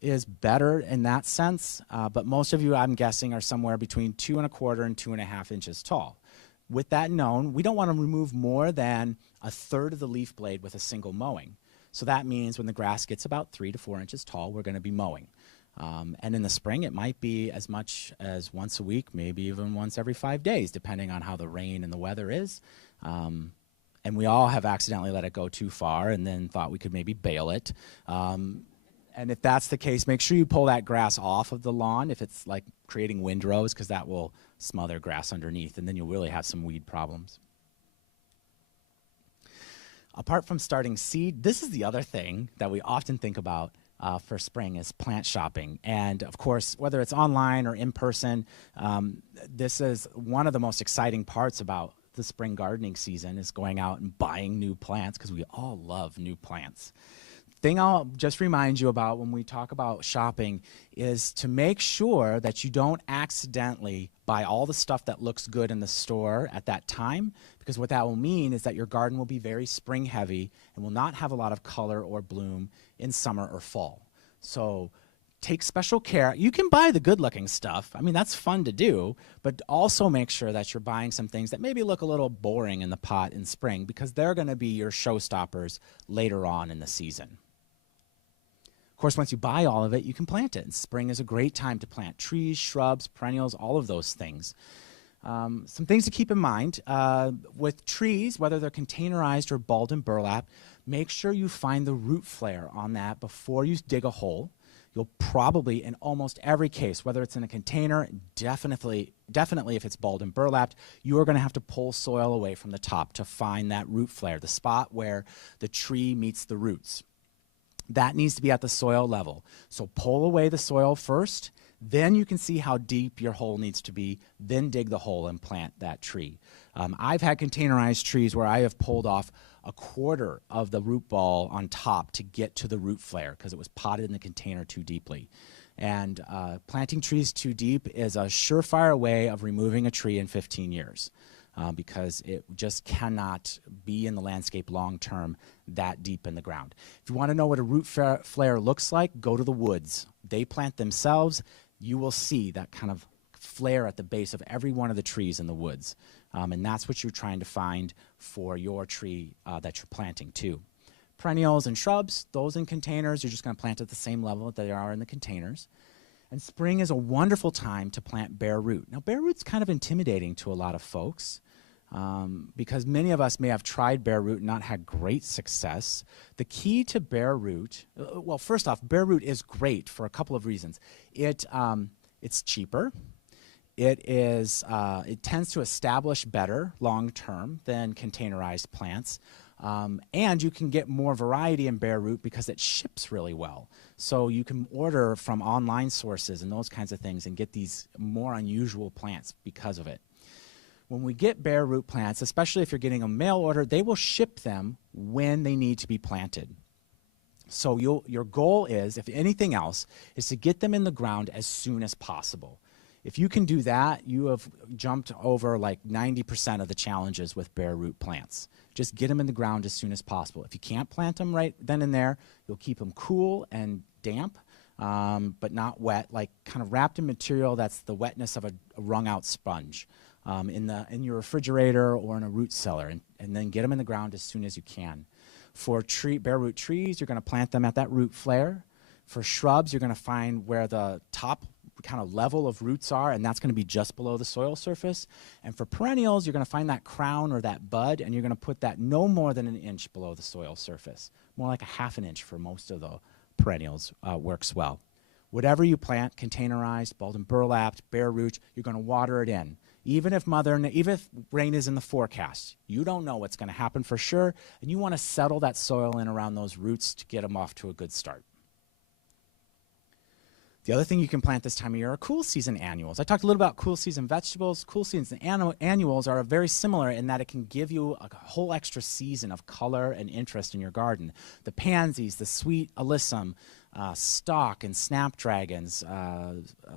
is better in that sense. But most of you, I'm guessing, are somewhere between 2.25 and 2.5 inches tall. With that known, we don't want to remove more than 1/3 of the leaf blade with a single mowing. So that means when the grass gets about 3 to 4 inches tall, we're going to be mowing. And in the spring, it might be as much as once a week, maybe even once every 5 days, depending on how the rain and the weather is. And we all have accidentally let it go too far and then thought we could maybe bale it. And if that's the case, make sure you pull that grass off of the lawn if it's like creating windrows, because that will smother grass underneath, and then you'll really have some weed problems. Apart from starting seed, this is the other thing that we often think about for spring is plant shopping. And of course, whether it's online or in person, this is one of the most exciting parts about the spring gardening season, is going out and buying new plants, because we all love new plants. Thing I'll just remind you about when we talk about shopping is to make sure that you don't accidentally buy all the stuff that looks good in the store at that time, because what that will mean is that your garden will be very spring heavy and will not have a lot of color or bloom in summer or fall. So take special care. You can buy the good-looking stuff. I mean, that's fun to do, but also make sure that you're buying some things that maybe look a little boring in the pot in spring, because they're going to be your showstoppers later on in the season. Of course, once you buy all of it, you can plant it. And spring is a great time to plant trees, shrubs, perennials, all of those things. Some things to keep in mind. With trees, whether they're containerized or balled and burlap, make sure you find the root flare on that before you dig a hole. You'll probably, in almost every case, whether it's in a container, definitely if it's balled and burlapped, you are going to have to pull soil away from the top to find that root flare, the spot where the tree meets the roots. That needs to be at the soil level. So pull away the soil first, then you can see how deep your hole needs to be, then dig the hole and plant that tree. I've had containerized trees where I have pulled off a quarter of the root ball on top to get to the root flare because it was potted in the container too deeply. And planting trees too deep is a surefire way of removing a tree in 15 years because it just cannot be in the landscape long term that deep in the ground. If you want to know what a root flare looks like, go to the woods. They plant themselves. You will see that kind of flare at the base of every one of the trees in the woods. And that's what you're trying to find for your tree that you're planting too. Perennials and shrubs, those in containers, you're just going to plant at the same level that they are in the containers. And spring is a wonderful time to plant bare root. Now, bare root's kind of intimidating to a lot of folks because many of us may have tried bare root and not had great success. The key to bare root, well, first off, bare root is great for a couple of reasons. It's cheaper. It tends to establish better long-term than containerized plants. And you can get more variety in bare root because it ships really well. So you can order from online sources and those kinds of things and get these more unusual plants because of it. When we get bare root plants, especially if you're getting a mail order, they will ship them when they need to be planted. So your goal is, if anything else, is to get them in the ground as soon as possible. If you can do that, you have jumped over like 90% of the challenges with bare root plants. Just get them in the ground as soon as possible. If you can't plant them right then and there, you'll keep them cool and damp, but not wet, like kind of wrapped in material that's the wetness of a wrung out sponge in your refrigerator or in a root cellar, and then get them in the ground as soon as you can. For bare root trees, you're going to plant them at that root flare. For shrubs, you're going to find where the top kind of level of roots are, and that's going to be just below the soil surface. And for perennials, you're going to find that crown or that bud, and you're going to put that no more than 1 inch below the soil surface. More like 1/2 inch for most of the perennials works well. Whatever you plant, containerized, balled and burlapped, bare root, you're going to water it in. Even if rain is in the forecast, you don't know what's going to happen for sure, and you want to settle that soil in around those roots to get them off to a good start. The other thing you can plant this time of year are cool season annuals. I talked a little about cool season vegetables. Cool season annuals are very similar in that it can give you a whole extra season of color and interest in your garden. The pansies, the sweet alyssum, stock and snapdragons,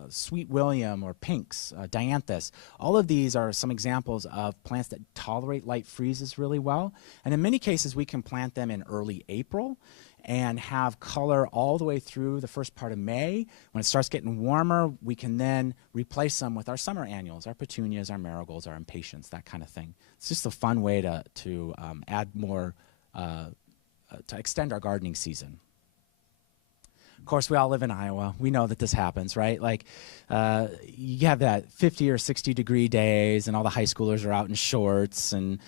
sweet william or pinks, dianthus. All of these are some examples of plants that tolerate light freezes really well. And in many cases, we can plant them in early April and have color all the way through the first part of May. When it starts getting warmer, we can then replace them with our summer annuals, our petunias, our marigolds, our impatiens, that kind of thing. It's just a fun way to add more, to extend our gardening season. Of course, we all live in Iowa. We know that this happens, right? Like, you have that 50 or 60 degree days, and all the high schoolers are out in shorts, and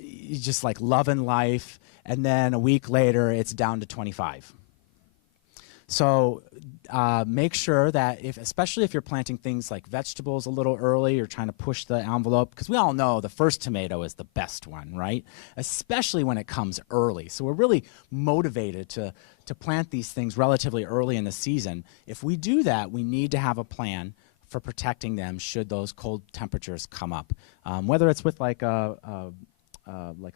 you just like loving life. And then a week later, it's down to 25. So make sure that, especially if you're planting things like vegetables a little early, you're trying to push the envelope, because we all know the first tomato is the best one, right? Especially when it comes early. So we're really motivated to plant these things relatively early in the season. If we do that, we need to have a plan for protecting them should those cold temperatures come up. Whether it's with like a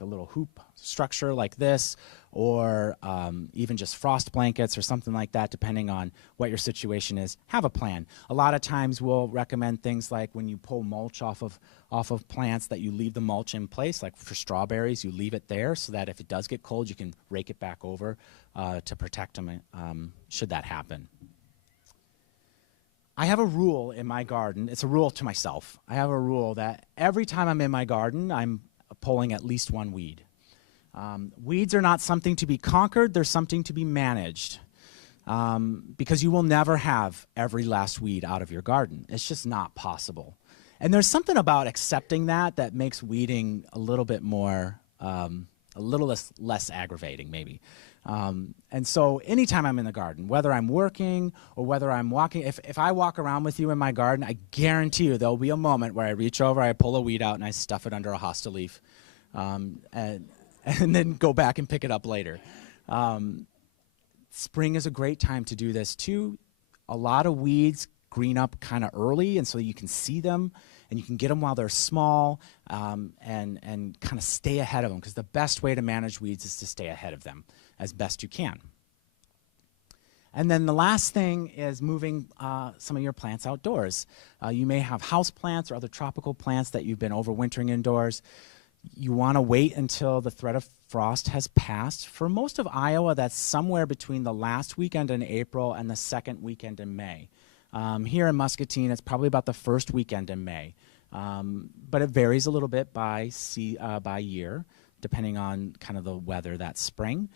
little hoop structure like this, or even just frost blankets or something like that, depending on what your situation is, have a plan. A lot of times we'll recommend things like when you pull mulch off of plants, that you leave the mulch in place. Like for strawberries, you leave it there so that if it does get cold, you can rake it back over to protect them should that happen. I have a rule in my garden. It's a rule to myself. I have a rule that every time I'm in my garden, I'm pulling at least one weed. Weeds are not something to be conquered. They're something to be managed. Because you will never have every last weed out of your garden. It's just not possible. And there's something about accepting that makes weeding a little bit more, a little less aggravating maybe. And so anytime I'm in the garden, whether I'm working or whether I'm walking, if I walk around with you in my garden, I guarantee you there'll be a moment where I reach over, I pull a weed out, and I stuff it under a hosta leaf, and then go back and pick it up later. Spring is a great time to do this too. A lot of weeds green up kind of early, and so you can see them, and you can get them while they're small, and kind of stay ahead of them, because the best way to manage weeds is to stay ahead of them as best you can. And then the last thing is moving some of your plants outdoors. You may have house plants or other tropical plants that you've been overwintering indoors. You want to wait until the threat of frost has passed. For most of Iowa, that's somewhere between the last weekend in April and the second weekend in May. Here in Muscatine, it's probably about the first weekend in May. But it varies a little bit by year, depending on kind of the weather that spring.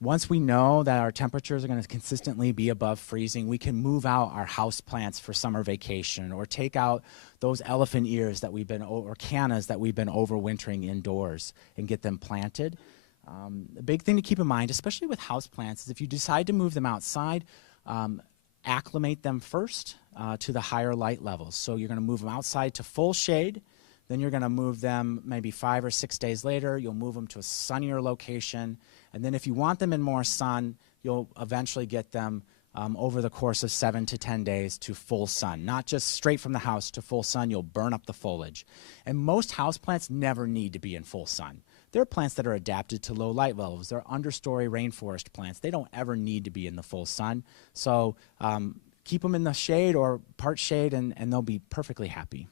Once we know that our temperatures are going to consistently be above freezing, we can move out our house plants for summer vacation, or take out those elephant ears that we've been, or cannas that we've been overwintering indoors, and get them planted. The big thing to keep in mind, especially with house plants, is if you decide to move them outside, acclimate them first to the higher light levels. So you're going to move them outside to full shade. Then you're going to move them maybe 5 or 6 days later. You'll move them to a sunnier location. And then if you want them in more sun, you'll eventually get them over the course of 7 to 10 days to full sun. Not just straight from the house to full sun. You'll burn up the foliage. And most houseplants never need to be in full sun. There are plants that are adapted to low light levels. They're understory rainforest plants. They don't ever need to be in the full sun. So keep them in the shade or part shade, and they'll be perfectly happy.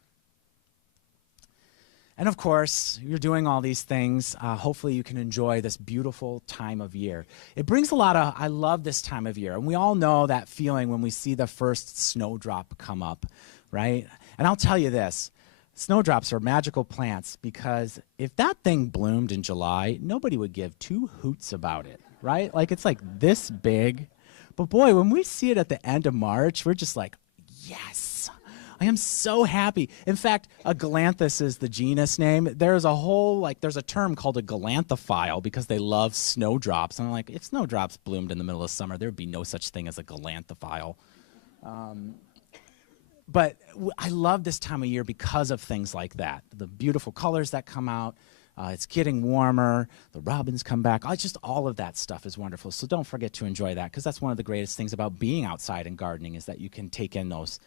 And of course, you're doing all these things. Hopefully you can enjoy this beautiful time of year. It brings a lot of, I love this time of year. And we all know that feeling when we see the first snowdrop come up, right? And I'll tell you this, snowdrops are magical plants, because if that thing bloomed in July, nobody would give two hoots about it, right? Like, it's like this big. But boy, when we see it at the end of March, we're just like, yes. I am so happy. In fact, a galanthus is the genus name. There's a term called a galanthophile, because they love snowdrops. And I'm like, if snowdrops bloomed in the middle of summer, there would be no such thing as a galanthophile. But I love this time of year because of things like that. The beautiful colors that come out. It's getting warmer. The robins come back. Just all of that stuff is wonderful. So don't forget to enjoy that, because that's one of the greatest things about being outside and gardening, is that you can take in those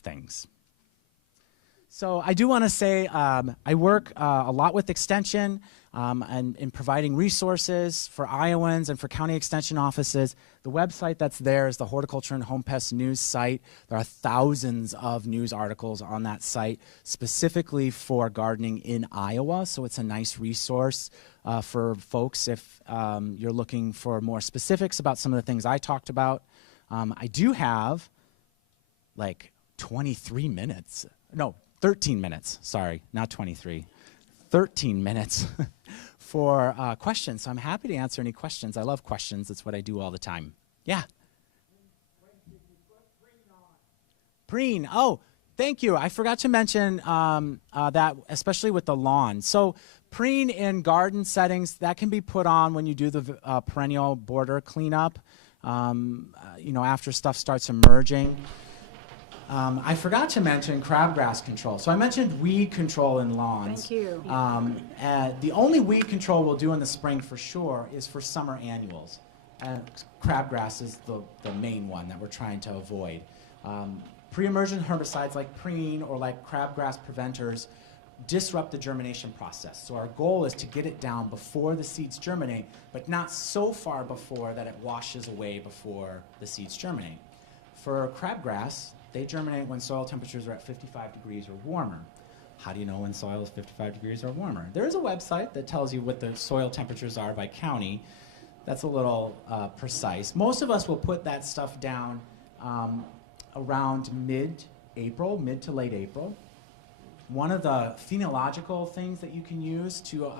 things. So I do want to say I work a lot with Extension and in providing resources for Iowans and for county extension offices. The website that's there is the Horticulture and Home Pest News site. There are thousands of news articles on that site specifically for gardening in Iowa, so it's a nice resource for folks if you're looking for more specifics about some of the things I talked about. I do have like 13 minutes, sorry, not 23, 13 minutes for questions. So I'm happy to answer any questions. I love questions. It's what I do all the time. Yeah. Preen. Oh, thank you. I forgot to mention that, especially with the lawn. So preen in garden settings, that can be put on when you do the perennial border cleanup, after stuff starts emerging. I forgot to mention crabgrass control. So I mentioned weed control in lawns. Thank you. The only weed control we'll do in the spring for sure is for summer annuals. Crabgrass is the main one that we're trying to avoid. Pre-emergent herbicides like preen or like crabgrass preventers disrupt the germination process. So our goal is to get it down before the seeds germinate, but not so far before that it washes away before the seeds germinate. For crabgrass, they germinate when soil temperatures are at 55 degrees or warmer. How do you know when soil is 55 degrees or warmer? There is a website that tells you what the soil temperatures are by county. That's a little precise. Most of us will put that stuff down around mid-April, mid to late April. One of the phenological things that you can use to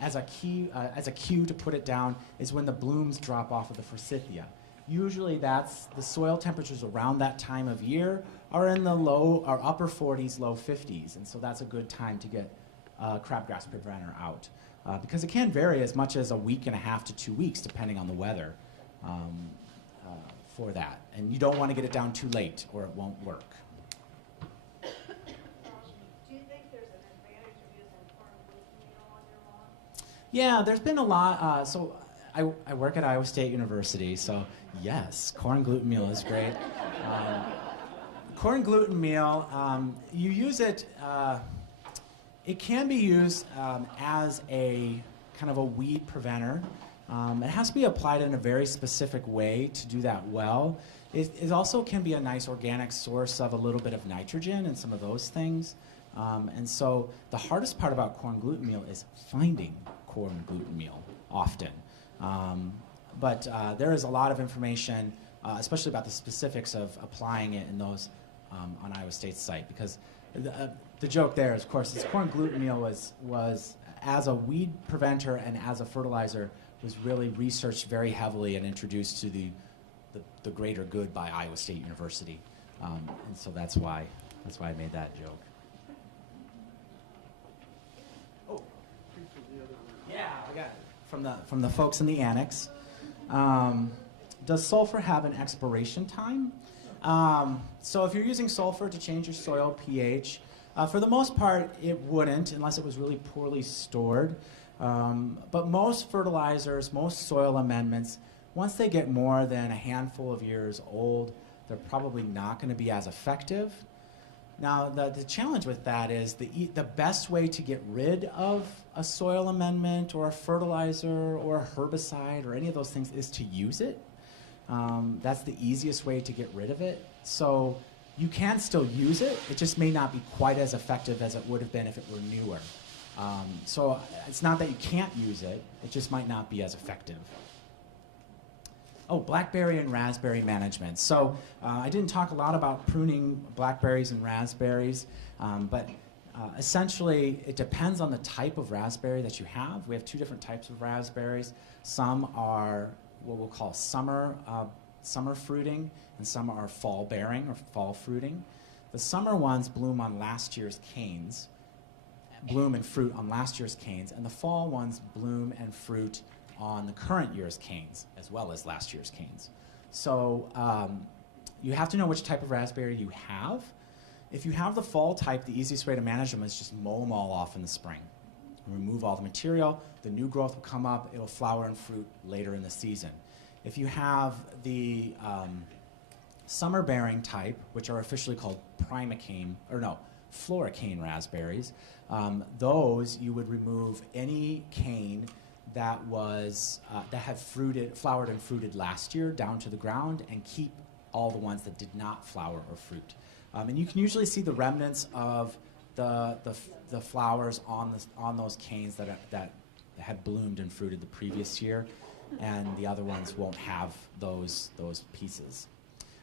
as a cue to put it down is when the blooms drop off of the forsythia. Usually that's the soil temperatures around that time of year are in the upper 40s, low 50s, and so that's a good time to get crabgrass preventer out because it can vary as much as a week and a half to 2 weeks depending on the weather for that. And you don't want to get it down too late or it won't work. Do you think there's an advantage of using corn gluten meal on your lawn? Yeah, there's been a lot. So I work at Iowa State University, so yes, corn gluten meal is great. Corn gluten meal, you use it, it can be used as a kind of a weed preventer. It has to be applied in a very specific way to do that well. It also can be a nice organic source of a little bit of nitrogen and some of those things. And so the hardest part about corn gluten meal is finding corn gluten meal often. But there is a lot of information, especially about the specifics of applying it in those on Iowa State's site. Because the joke there, of course, is corn gluten meal was as a weed preventer and as a fertilizer was really researched very heavily and introduced to the greater good by Iowa State University. And so that's why I made that joke. Oh. Yeah, we got it. From the folks in the annex. Does sulfur have an expiration time? So if you're using sulfur to change your soil pH, for the most part it wouldn't unless it was really poorly stored. But most fertilizers, most soil amendments, once they get more than a handful of years old, they're probably not going to be as effective. Now, the challenge with that is the best way to get rid of a soil amendment or a fertilizer or a herbicide or any of those things is to use it. That's the easiest way to get rid of it. So you can still use it. It just may not be quite as effective as it would have been if it were newer. So it's not that you can't use it. It just might not be as effective. Oh, blackberry and raspberry management. So I didn't talk a lot about pruning blackberries and raspberries, but essentially it depends on the type of raspberry that you have. We have two different types of raspberries. Some are what we'll call summer fruiting, and some are fall bearing or fall fruiting. The summer ones bloom on last year's canes, bloom and fruit on last year's canes, and the fall ones bloom and fruit on the current year's canes as well as last year's canes. So you have to know which type of raspberry you have. If you have the fall type, the easiest way to manage them is just mow them all off in the spring. Remove all the material, the new growth will come up, it'll flower and fruit later in the season. If you have the summer bearing type, which are officially called floricane raspberries, those you would remove any cane that was that had flowered and fruited last year down to the ground and keep all the ones that did not flower or fruit. And you can usually see the remnants of the flowers on those canes that had bloomed and fruited the previous year, and the other ones won't have those pieces.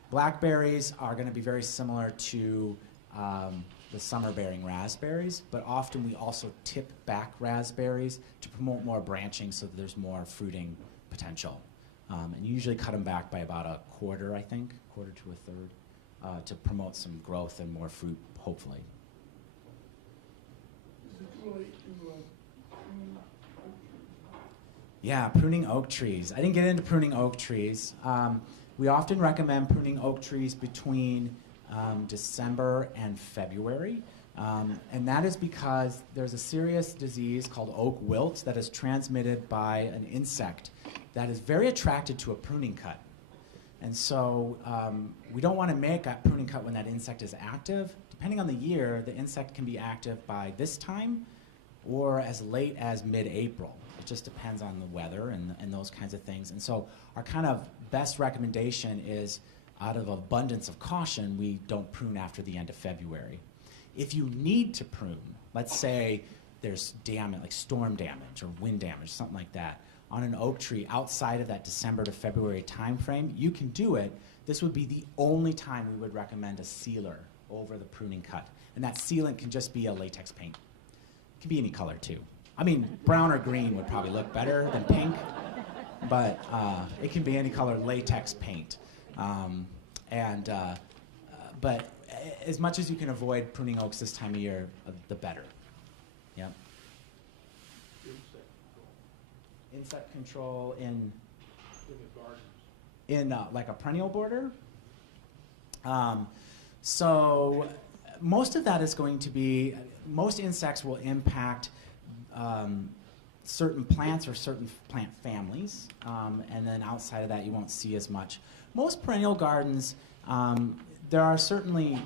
Blackberries are going to be very similar to the summer-bearing raspberries, but often we also tip back raspberries to promote more branching so that there's more fruiting potential. And you usually cut them back by about a quarter, I think, quarter to a third, to promote some growth and more fruit, hopefully. Yeah, pruning oak trees. I didn't get into pruning oak trees. We often recommend pruning oak trees between December and February. And that is because there's a serious disease called oak wilt that is transmitted by an insect that is very attracted to a pruning cut. And so we don't want to make a pruning cut when that insect is active. Depending on the year, the insect can be active by this time or as late as mid-April. It just depends on the weather and those kinds of things. And so our kind of best recommendation is, out of abundance of caution, we don't prune after the end of February. If you need to prune, let's say there's damage, like storm damage or wind damage, something like that, on an oak tree outside of that December to February time frame, you can do it. this would be the only time we would recommend a sealer over the pruning cut. And that sealant can just be a latex paint. It can be any color too. I mean, brown or green would probably look better than pink, but it can be any color latex paint. But as much as you can avoid pruning oaks this time of year, the better. Yep. Insect control in the gardens. in like a perennial border. So most of that is going to be, most insects will impact certain plants or certain plant families, and then outside of that you won't see as much. Most perennial gardens, there are certainly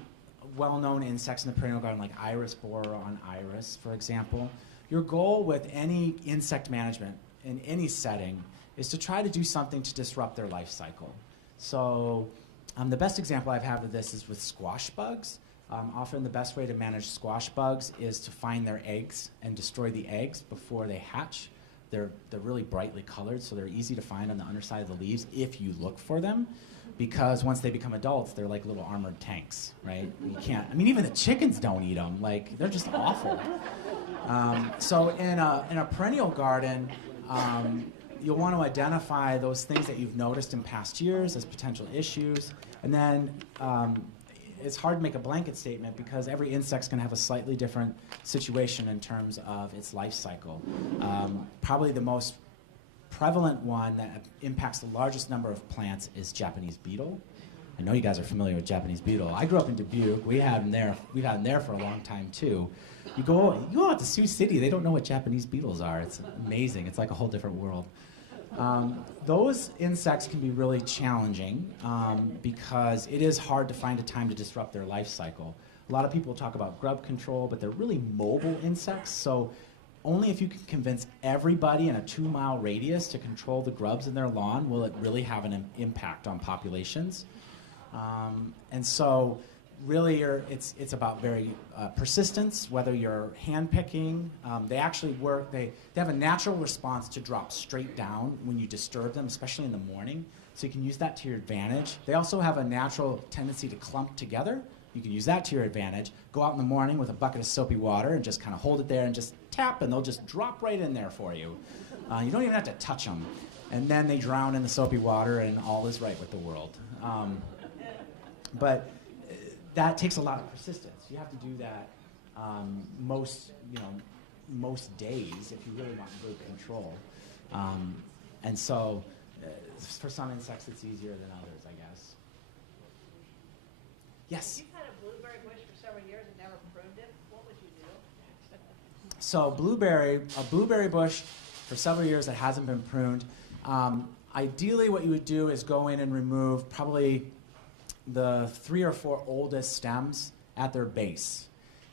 well-known insects in the perennial garden like iris borer on iris, for example. Your goal with any insect management in any setting is to try to do something to disrupt their life cycle. So the best example I have of this is with squash bugs. Often the best way to manage squash bugs is to find their eggs and destroy the eggs before they hatch. They're really brightly colored, so they're easy to find on the underside of the leaves if you look for them, because once they become adults, they're like little armored tanks, right? You can't, I mean, even the chickens don't eat them. Like, they're just awful. So in a perennial garden, you'll want to identify those things that you've noticed in past years as potential issues, and then it's hard to make a blanket statement because every insect's going to have a slightly different situation in terms of its life cycle. Probably the most prevalent one that impacts the largest number of plants is Japanese beetle. I know you guys are familiar with Japanese beetle. I grew up in Dubuque. We had them there. We've had them there for a long time too. You go out to Sioux City, they don't know what Japanese beetles are. It's amazing. It's like a whole different world. Those insects can be really challenging because it is hard to find a time to disrupt their life cycle. A lot of people talk about grub control, but they're really mobile insects, so only if you can convince everybody in a 2-mile radius to control the grubs in their lawn will it really have an impact on populations. And so really it's about very persistence, whether you're hand picking. They actually work, they have a natural response to drop straight down when you disturb them, especially in the morning. So you can use that to your advantage. They also have a natural tendency to clump together. You can use that to your advantage. Go out in the morning with a bucket of soapy water and just kind of hold it there and just tap, and they'll just drop right in there for you. You don't even have to touch them. And then they drown in the soapy water and all is right with the world. But that takes a lot of persistence. You have to do that most days if you really want good control. And so for some insects it's easier than others, I guess. Yes? You've had a blueberry bush for several years and never pruned it. What would you do? So a blueberry bush for several years that hasn't been pruned. Ideally what you would do is go in and remove probably the 3 or 4 oldest stems at their base.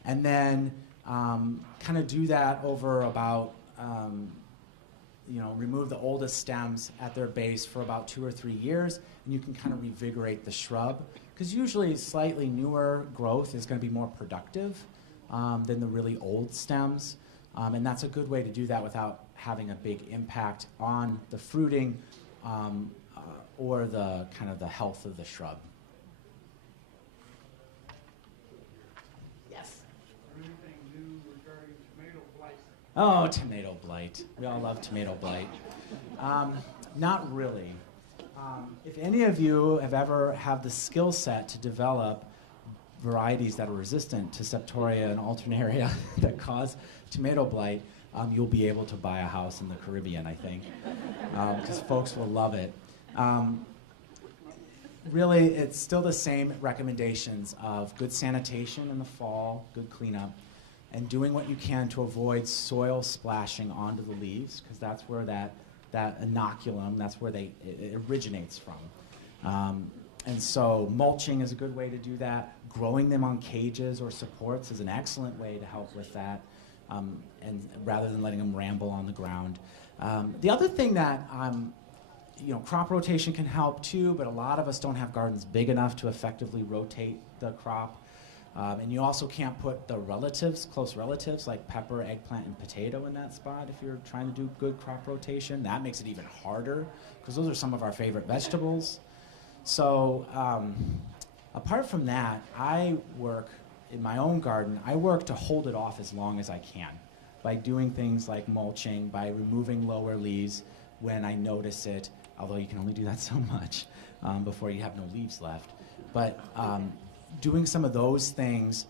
And then kind of do that over about, remove the oldest stems at their base for about 2 or 3 years, and you can kind of revigorate the shrub. Because usually slightly newer growth is going to be more productive than the really old stems. And that's a good way to do that without having a big impact on the fruiting or the kind of the health of the shrub. Yes? Anything new regarding tomato blight? Oh, tomato blight. We all love tomato blight. Not really. If any of you have ever had the skill set to develop varieties that are resistant to Septoria and Alternaria that cause tomato blight, you'll be able to buy a house in the Caribbean, I think, because folks will love it. Really, it's still the same recommendations of good sanitation in the fall, good cleanup, and doing what you can to avoid soil splashing onto the leaves, because that's where that inoculum, that's where it originates from. And so mulching is a good way to do that. Growing them on cages or supports is an excellent way to help with that, and rather than letting them ramble on the ground. The other thing that crop rotation can help too, but a lot of us don't have gardens big enough to effectively rotate the crop. And you also can't put the close relatives like pepper, eggplant, and potato in that spot if you're trying to do good crop rotation. That makes it even harder because those are some of our favorite vegetables. So apart from that, I work in my own garden. I work to hold it off as long as I can by doing things like mulching, by removing lower leaves when I notice it, although you can only do that so much before you have no leaves left. But doing some of those things,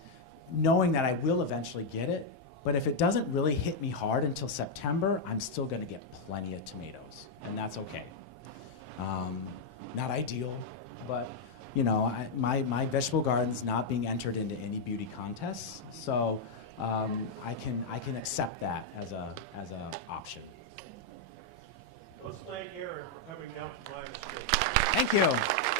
knowing that I will eventually get it, but if it doesn't really hit me hard until September, I'm still going to get plenty of tomatoes, and that's okay. Not ideal, but you know, my vegetable garden's not being entered into any beauty contests, so I can accept that as a option. Let's thank Aaron for coming down from Iowa State. Thank you.